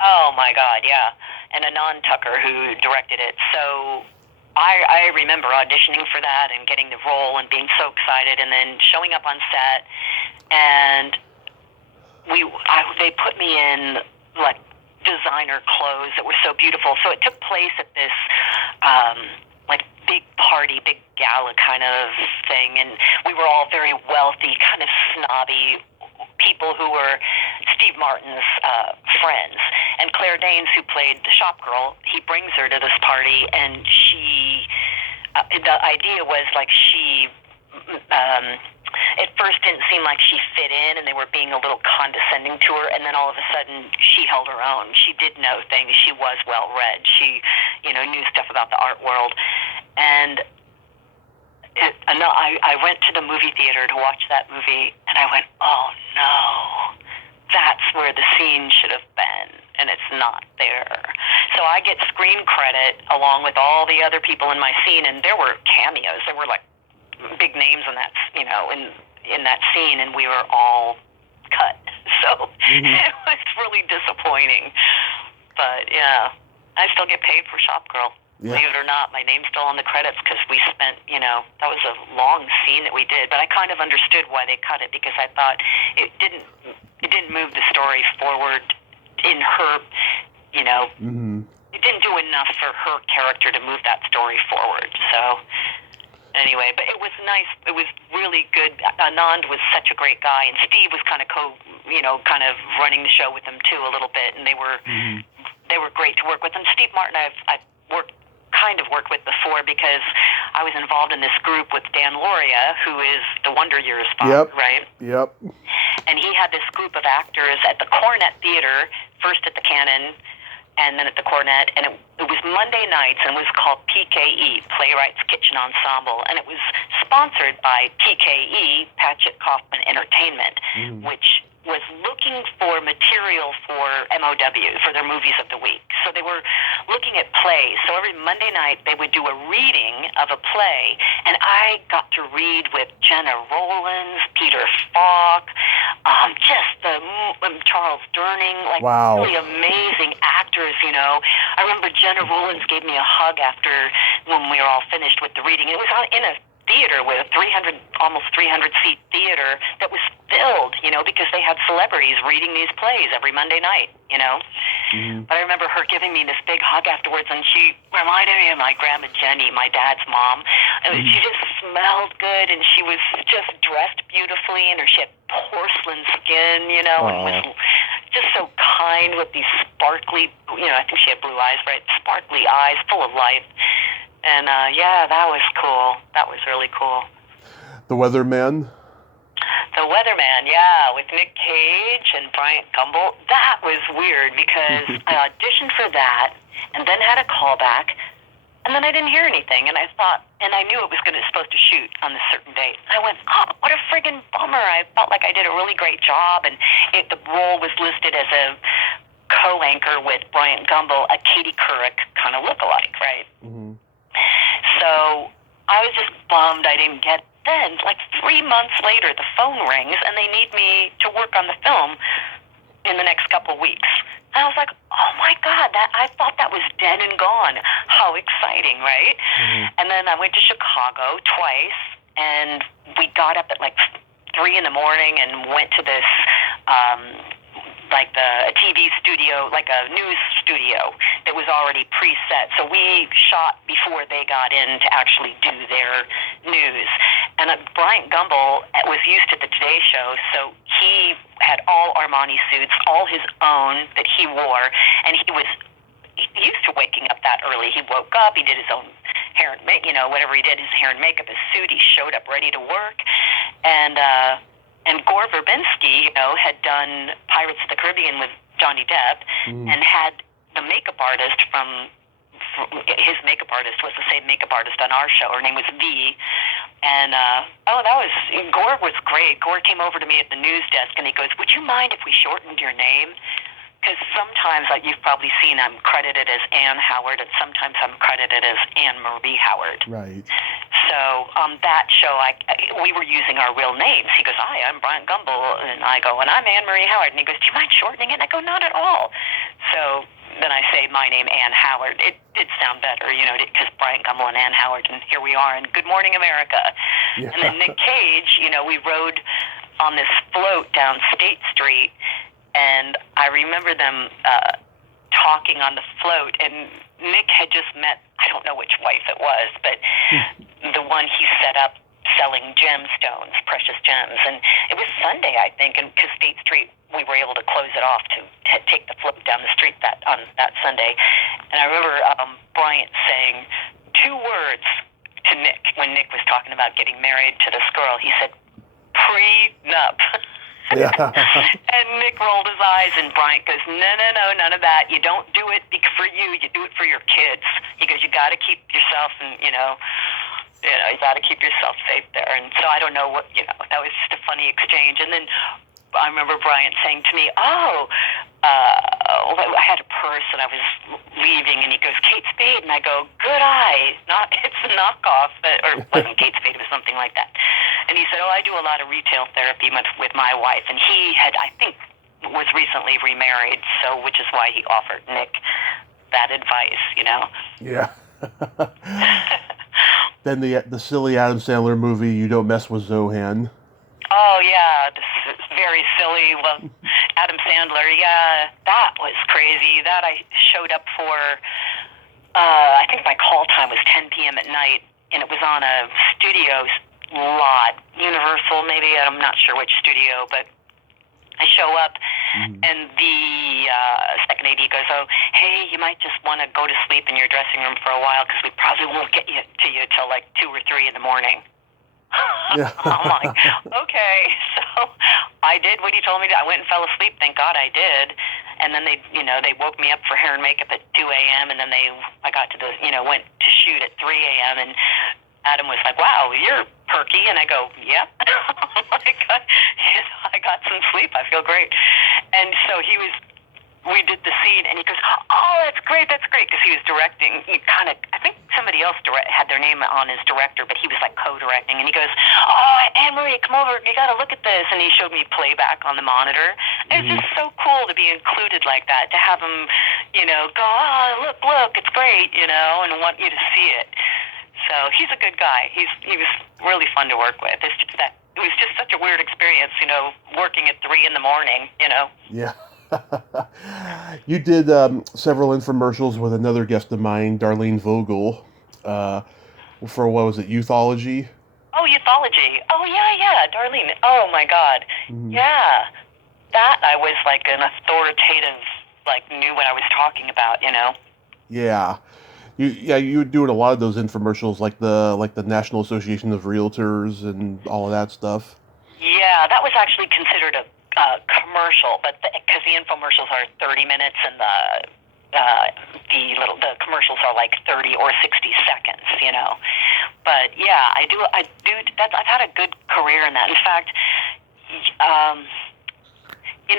Oh my God, yeah. And Anand Tucker, who directed it. So I remember auditioning for that and getting the role and being so excited, and then showing up on set, and they put me in like designer clothes that were so beautiful. So it took place at this like big party, big gala kind of thing, and we were all very wealthy, kind of snobby people who were Steve Martin's friends. And Claire Danes, who played the Shopgirl, he brings her to this party, and the idea was like she at first didn't seem like she fit in, and they were being a little condescending to her, and then all of a sudden she held her own. She did know things. She was well read. She, knew stuff about the art world. And I went to the movie theater to watch that movie, and I went, oh no, that's where the scene should have been, and it's not there. So I get screen credit along with all the other people in my scene, and there were cameos. There were like big names in that, in that scene, and we were all cut. So it was really disappointing. But yeah, I still get paid for Shopgirl. Yeah. Believe it or not, my name's still on the credits because we spent, that was a long scene that we did. But I kind of understood why they cut it, because I thought it didn't move the story forward in her, it didn't do enough for her character to move that story forward. So anyway, but it was nice. It was really good. Anand was such a great guy, and Steve was kind of kind of running the show with them too a little bit, and they were great to work with. And Steve Martin, I've worked with before, because I was involved in this group with Dan Lauria, who is the Wonder Years father, right? Yep. And he had this group of actors at the Cornet Theater, first at the Cannon, and then at the Cornet, and it was Monday nights, and it was called PKE, Playwrights Kitchen Ensemble, and it was sponsored by PKE, Patchett Kaufman Entertainment, which was looking for material for MOW, for their movies of the week. So they were looking at plays. So every Monday night they would do a reading of a play, and I got to read with Jenna Rollins, Peter Falk, just Charles Durning, like really amazing actors, I remember Jenna Rollins gave me a hug after when we were all finished with the reading. It was in a theater with almost 300 seat theater that was filled, because they had celebrities reading these plays every Monday night, Mm-hmm. But I remember her giving me this big hug afterwards, and she reminded me of my grandma Jenny, my dad's mom. And she just smelled good, and she was just dressed beautifully, and she had porcelain skin, and was just so kind with these sparkly, I think she had blue eyes, right? Sparkly eyes, full of life. And, that was cool. That was really cool. The Weatherman? The Weatherman, yeah, with Nick Cage and Bryant Gumbel. That was weird because I auditioned for that and then had a callback, and then I didn't hear anything. And I thought, and I knew it was supposed to shoot on this certain date. I went, oh, what a friggin' bummer. I felt like I did a really great job, and the role was listed as a co-anchor with Bryant Gumbel, a Katie Couric kind of look-alike, right? Mm-hmm. So I was just bummed I didn't get. Then, like 3 months later, the phone rings, and they need me to work on the film in the next couple weeks. And I was like, oh my God, I thought that was dead and gone. How exciting, right? Mm-hmm. And then I went to Chicago twice, and we got up at like 3 in the morning and went to this, a TV studio, like a news studio that was already preset. So we shot before they got in to actually do their news. And Bryant Gumbel was used to the Today Show, so he had all Armani suits, all his own that he wore, and he was used to waking up that early. He woke up, he did his own hair and whatever he did, his hair and makeup, his suit, he showed up ready to work. And Gore Verbinski, had done Pirates of the Caribbean with Johnny Depp, and had the makeup artist his makeup artist was the same makeup artist on our show. Her name was V. And, Gore was great. Gore came over to me at the news desk, and he goes, would you mind if we shortened your name? Because sometimes, like you've probably seen, I'm credited as Ann Howard, and sometimes I'm credited as Anne Marie Howard. Right. So on that show, we were using our real names. He goes, hi, I'm Bryant Gumbel. And I go, and I'm Anne Marie Howard. And he goes, do you mind shortening it? And I go, not at all. So then I say my name, Ann Howard. It did sound better, because Bryant Gumbel and Ann Howard, and here we are, and Good Morning America. Yeah. And then Nick Cage, we rode on this float down State Street, and I remember them talking on the float, and Nick had just met, I don't know which wife it was, but the one he set up selling gemstones, precious gems. And it was Sunday, I think, and because State Street, we were able to close it off to take the float down the street on that Sunday. And I remember Bryant saying 2 words to Nick when Nick was talking about getting married to this girl. He said, prenup. Yeah. And Nick rolled his eyes, and Bryant goes, no, none of that. You don't do it for you. You do it for your kids. He goes, you got to keep yourself, and you got to keep yourself safe there. And so I don't know what, that was just a funny exchange. And then I remember Bryant saying to me, I had a purse and I was leaving, and he goes, Kate Spade, and I go, good eye, it's a knockoff, or it wasn't Kate Spade, it was something like that. And he said, I do a lot of retail therapy with my wife, and he had, I think, was recently remarried, so which is why he offered Nick that advice, Yeah. Then the silly Adam Sandler movie, You Don't Mess with Zohan. Oh, yeah, this is very silly. Well, Adam Sandler, yeah, that was crazy. That I showed up for, I think my call time was 10 p.m. at night, and it was on a studio lot, Universal maybe, I'm not sure which studio, but I show up, and the second AD goes, oh, hey, you might just want to go to sleep in your dressing room for a while, because we probably won't get to you till like 2 or 3 in the morning. Yeah. I'm like, okay. So I did what he told me to. I went and fell asleep. Thank God I did. And then they woke me up for hair and makeup at 2 a.m. And then I got to went to shoot at 3 a.m. And Adam was like, wow, you're perky. And I go, yep. I got some sleep. I feel great. And so we did the scene, and he goes, oh, that's great, because he was directing. I think somebody else had their name on as director, but he was like co-directing, and he goes, oh, Anne-Marie, come over, you got to look at this, and he showed me playback on the monitor. It was just so cool to be included like that, to have him, go, oh, look, it's great, and want you to see it. So he's a good guy. He was really fun to work with. It's just that it was just such a weird experience, working at 3 a.m. Yeah. You did several infomercials with another guest of mine, Darlene Vogel, for what was it, Youthology? Oh, Youthology. Oh, yeah, Darlene. Oh, my God. Mm-hmm. Yeah. That I was like an authoritative, knew what I was talking about, Yeah. You were doing a lot of those infomercials, like the National Association of Realtors and all of that stuff. Yeah, that was actually considered a commercial, but because the infomercials are 30 minutes and the commercials are like 30 or 60 seconds, But yeah, I do. I've had a good career in that. In fact, it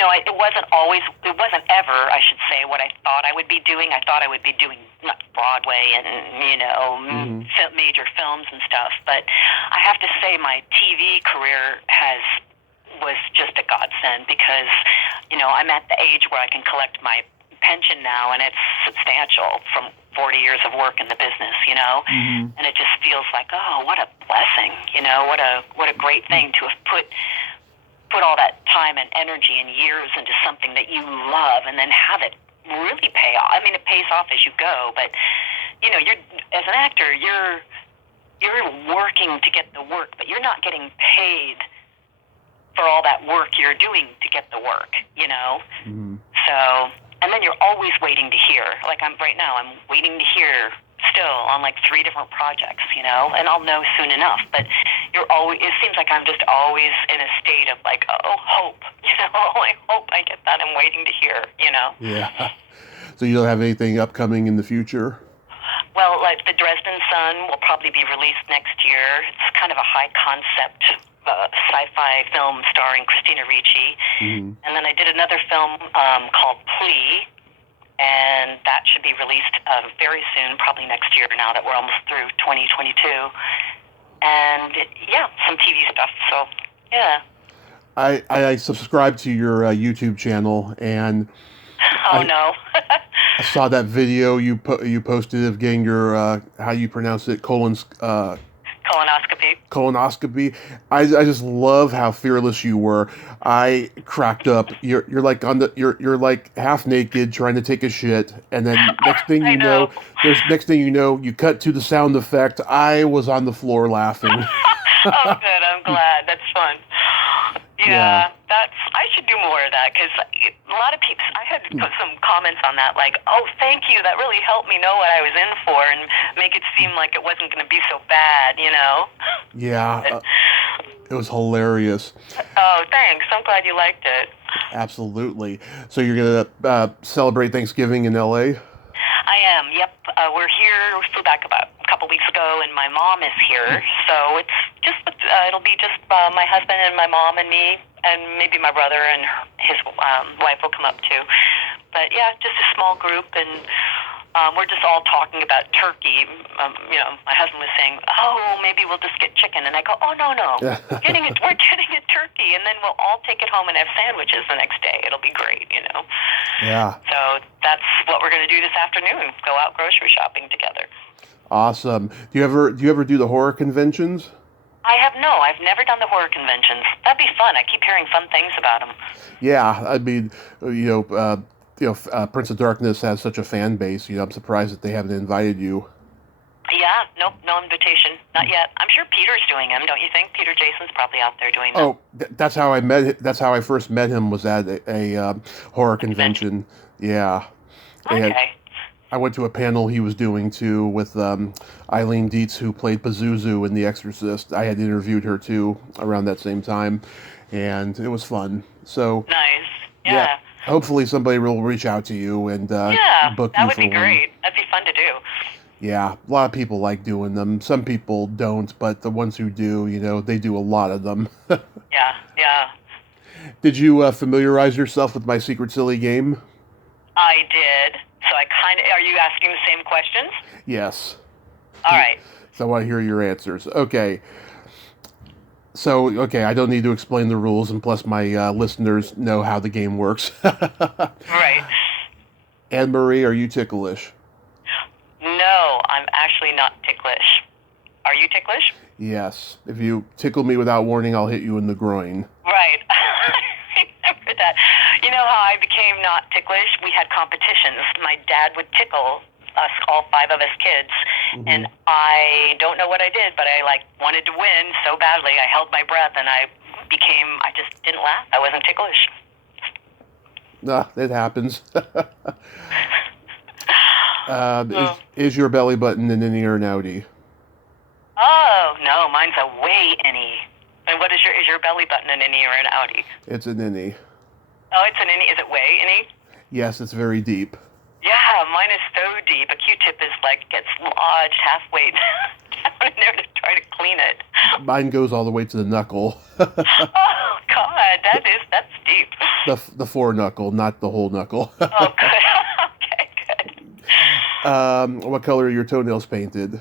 wasn't ever, I should say, what I thought I would be doing. I thought I would be doing Broadway and, major films and stuff. But I have to say my TV career was just a godsend because, I'm at the age where I can collect my pension now, and it's substantial from 40 years of work in the business, and it just feels like, oh, what a blessing, what a great thing to have put all that time and energy and years into something that you love and then have it really pay off. I mean, it pays off as you go, but you're as an actor, you're working to get the work, but you're not getting paid for all that work you're doing to get the work, So, and then you're always waiting to hear. Like right now, I'm waiting to hear still on 3 different projects, and I'll know soon enough. But it seems like I'm just always in a state of hope, I hope I get that. I'm waiting to hear, Yeah. So you don't have anything upcoming in the future? Well, the Dresden Sun will probably be released next year. It's kind of a high concept sci-fi film starring Christina Ricci. Mm-hmm. And then I did another film called Plea, and that should be released very soon, probably next year now that we're almost through 2022. And yeah, some TV stuff. So yeah. I subscribe to your YouTube channel, and no. I saw that video you posted of getting your how you pronounce it, colonoscopy. I just love how fearless you were. I cracked up. You're like half naked trying to take a shit, and then next thing you know, you cut to the sound effect. I was on the floor laughing. Oh, good. I'm glad. That's fun. Yeah. I should do more of that because a lot of people. I had put some comments on that, "Oh, thank you. That really helped me know what I was in for and make it seem like it wasn't going to be so bad." Yeah, it was hilarious. Oh, thanks. I'm glad you liked it. Absolutely. So you're gonna celebrate Thanksgiving in L.A.? I am. Yep. We're here. We flew back about a couple weeks ago, and my mom is here. So it's just it'll be just my husband and my mom and me, and maybe my brother and his wife will come up too. But yeah, just a small group, and we're just all talking about turkey. My husband was saying, "Oh, maybe we'll just get chicken," and I go, "Oh no, we're getting a turkey, and then we'll all take it home and have sandwiches the next day. It'll be great, Yeah. So that's what we're going to do this afternoon. Go out grocery shopping together. Awesome. Do you ever do the horror conventions? I've never done the horror conventions. That'd be fun. I keep hearing fun things about them. Yeah, I mean, Prince of Darkness has such a fan base. I'm surprised that they haven't invited you. Yeah, nope, no invitation, not yet. I'm sure Peter's doing them, don't you think? Peter Jason's probably out there doing them. Oh, that's how I met. That's how I first met him. Was at a horror convention. Yeah. Okay. I went to a panel he was doing too with Eileen Dietz, who played Pazuzu in The Exorcist. I had interviewed her too around that same time, and it was fun. So nice. Yeah. Hopefully somebody will reach out to you and book you for one. That would be great. That'd be fun to do. Yeah, a lot of people like doing them. Some people don't, but the ones who do, they do a lot of them. Yeah. Did you familiarize yourself with my Secret Silly game? I did. So are you asking the same questions? Yes. All right. So I want to hear your answers. Okay. So, I don't need to explain the rules, and plus my listeners know how the game works. Right. Anne Marie, are you ticklish? No, I'm actually not ticklish. Are you ticklish? Yes. If you tickle me without warning, I'll hit you in the groin. Right. I remember that. You know how I became not ticklish? We had competitions. My dad would tickle us, all 5 of us kids, and I don't know what I did, but I wanted to win so badly. I held my breath, and I just didn't laugh. I wasn't ticklish. Nah, it happens. Is your belly button an innie or an outie? Oh, no, mine's a way innie. And what is your belly button an innie or an outie? It's an innie. Oh, it's an innie. Is it way innie? Yes, it's very deep. Yeah, mine is so deep. A Q-tip is gets lodged halfway down in there to try to clean it. Mine goes all the way to the knuckle. Oh, God, that's deep. The foreknuckle, not the whole knuckle. Oh, good. Okay, good. What color are your toenails painted?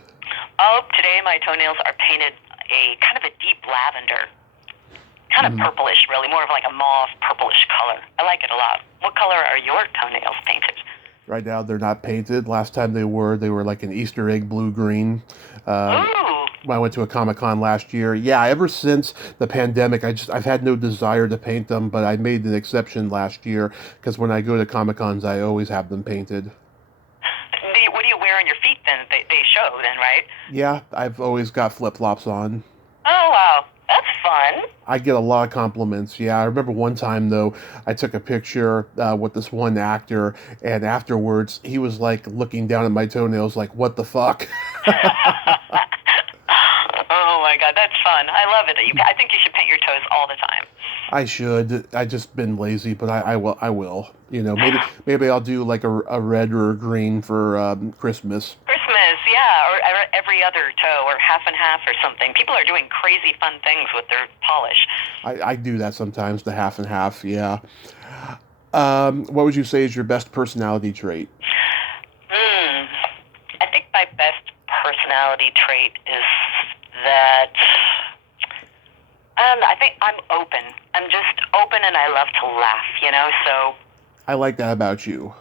Oh, today my toenails are painted a kind of a deep lavender. Kind of purplish, really, more of a mauve purplish color. I like it a lot. What color are your toenails painted? Right now, they're not painted. Last time they were like an Easter egg blue-green. Ooh. When I went to a Comic-Con last year. Yeah, ever since the pandemic, I've had no desire to paint them, but I made an exception last year because when I go to Comic-Cons, I always have them painted. What do you wear on your feet then? They show then, right? Yeah, I've always got flip-flops on. Oh, wow. That's fun. I get a lot of compliments. Yeah, I remember one time, though, I took a picture with this one actor, and afterwards, he was, looking down at my toenails like, what the fuck? Oh, my God, that's fun. I love it. I think you should paint your toes all the time. I should. I just been lazy, but I will. I will. Maybe I'll do a red or a green for Christmas. Christmas, yeah, or every other toe, or half and half or something. People are doing crazy fun things with their polish. I do that sometimes, the half and half, yeah. What would you say is your best personality trait? I think my best personality trait is that I think I'm open. I'm just open and I love to laugh, so... I like that about you.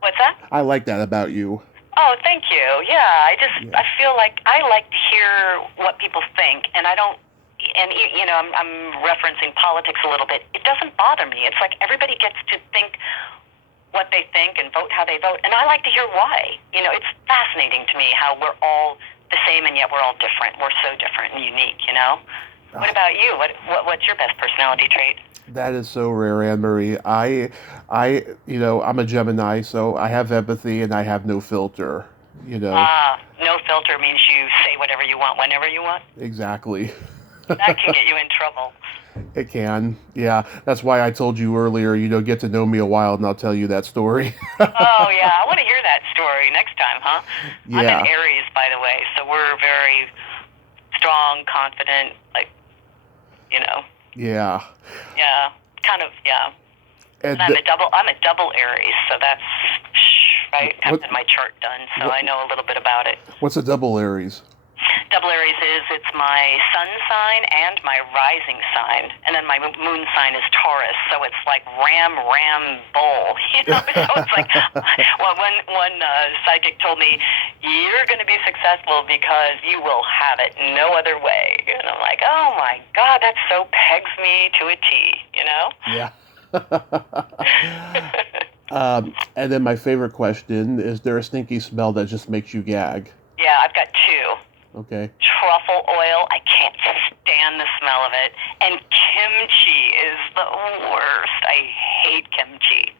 What's that? I like that about you. Oh, thank you. Yeah, I feel like I like to hear what people think, and I don't, and I'm referencing politics a little bit. It doesn't bother me. It's like everybody gets to think what they think and vote how they vote, and I like to hear why. It's fascinating to me how we're all the same and yet we're all different. We're so different and unique, What about you? What's your best personality trait? That is so rare, Anne Marie. I'm a Gemini, so I have empathy and I have no filter. No filter means you say whatever you want, whenever you want. Exactly. That can get you in trouble. It can. Yeah, that's why I told you earlier. Get to know me a while, and I'll tell you that story. Oh yeah, I want to hear that story next time, huh? Yeah. I'm an Aries, by the way, so we're very strong, confident, Yeah. Yeah, kind of, yeah. And I'm a double Aries, so that's right. I have my chart done, so I know a little bit about it. What's a double Aries? Double Aries it's my sun sign and my rising sign, and then my moon sign is Taurus, so it's like ram, bull, So it's like, well, one psychic told me, you're going to be successful because you will have it no other way. And I'm like, oh my God, that so pegs me to a T, Yeah. And then my favorite question, is there a stinky smell that just makes you gag? Yeah, I've got 2. Okay. Truffle oil, I can't stand the smell of it. And kimchi is the worst. I hate kimchi.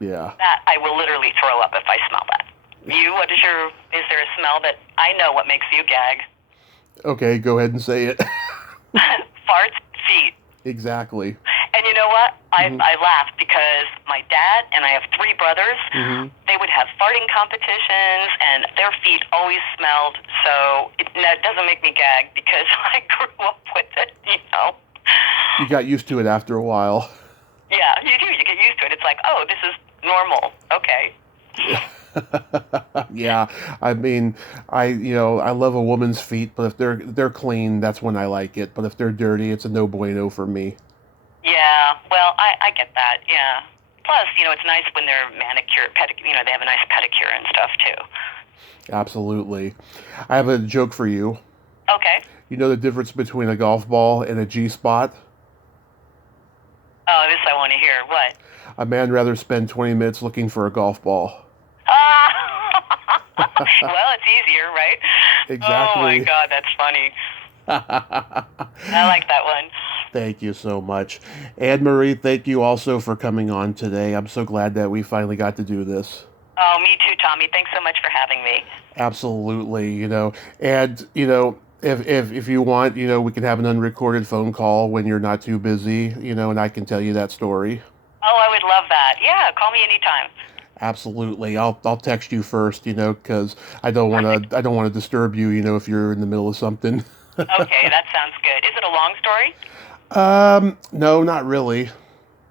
Yeah. That, I will literally throw up if I smell that. You, is there a smell that, I know what makes you gag? Okay, go ahead and say it. Farts, feet. Exactly. And you know what? I laughed because my dad and I have 3 brothers. They would have farting competitions, and their feet always smelled. So that doesn't make me gag because I grew up with it. You got used to it after a while. Yeah, you do. You get used to it. It's like, oh, this is normal. Okay. Yeah, I mean, I love a woman's feet, but if they're clean, that's when I like it. But if they're dirty, it's a no bueno for me. Yeah, well, I get that. Yeah. Plus, it's nice when they're manicured, they have a nice pedicure and stuff too. Absolutely. I have a joke for you. Okay. You know the difference between a golf ball and a G-spot? Oh, this I want to hear. What? A man rather spend 20 minutes looking for a golf ball. Well, it's easier, right? Exactly. Oh my God, that's funny. I like that one. Thank you so much. Anne-Marie, thank you also for coming on today. I'm so glad that we finally got to do this. Oh, me too, Tommy. Thanks so much for having me. Absolutely, and if you want, we can have an unrecorded phone call when you're not too busy, and I can tell you that story. Oh, I would love that. Yeah, call me anytime. Absolutely. I'll text you first, because I don't want to disturb you, if you're in the middle of something. Okay, that sounds good. Is it a long story? No, not really.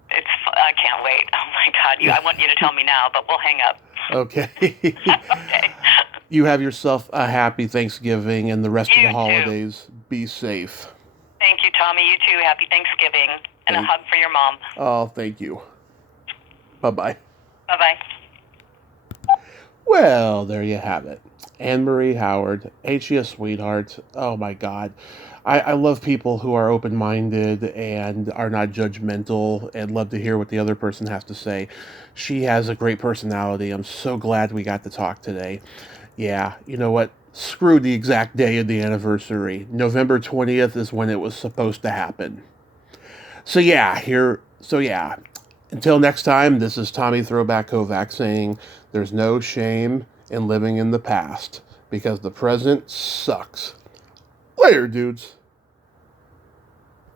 I can't wait. Oh my God, I want you to tell me now, but we'll hang up. Okay. Okay. You have yourself a happy Thanksgiving and the rest of You the too. holidays. Be safe. Thank you, Tommy. You too. Happy Thanksgiving. And a hug for your mom. Oh, thank you. Bye-bye. Bye-bye. Well, there you have it. Anne-Marie Howard, ain't she a sweetheart? Oh my God. I love people who are open-minded and are not judgmental and love to hear what the other person has to say. She has a great personality. I'm so glad we got to talk today. Yeah, you know what? Screw the exact day of the anniversary. November 20th is when it was supposed to happen. So yeah, until next time, this is Tommy Throwback Kovac saying there's no shame in living in the past because the present sucks. Later, dudes.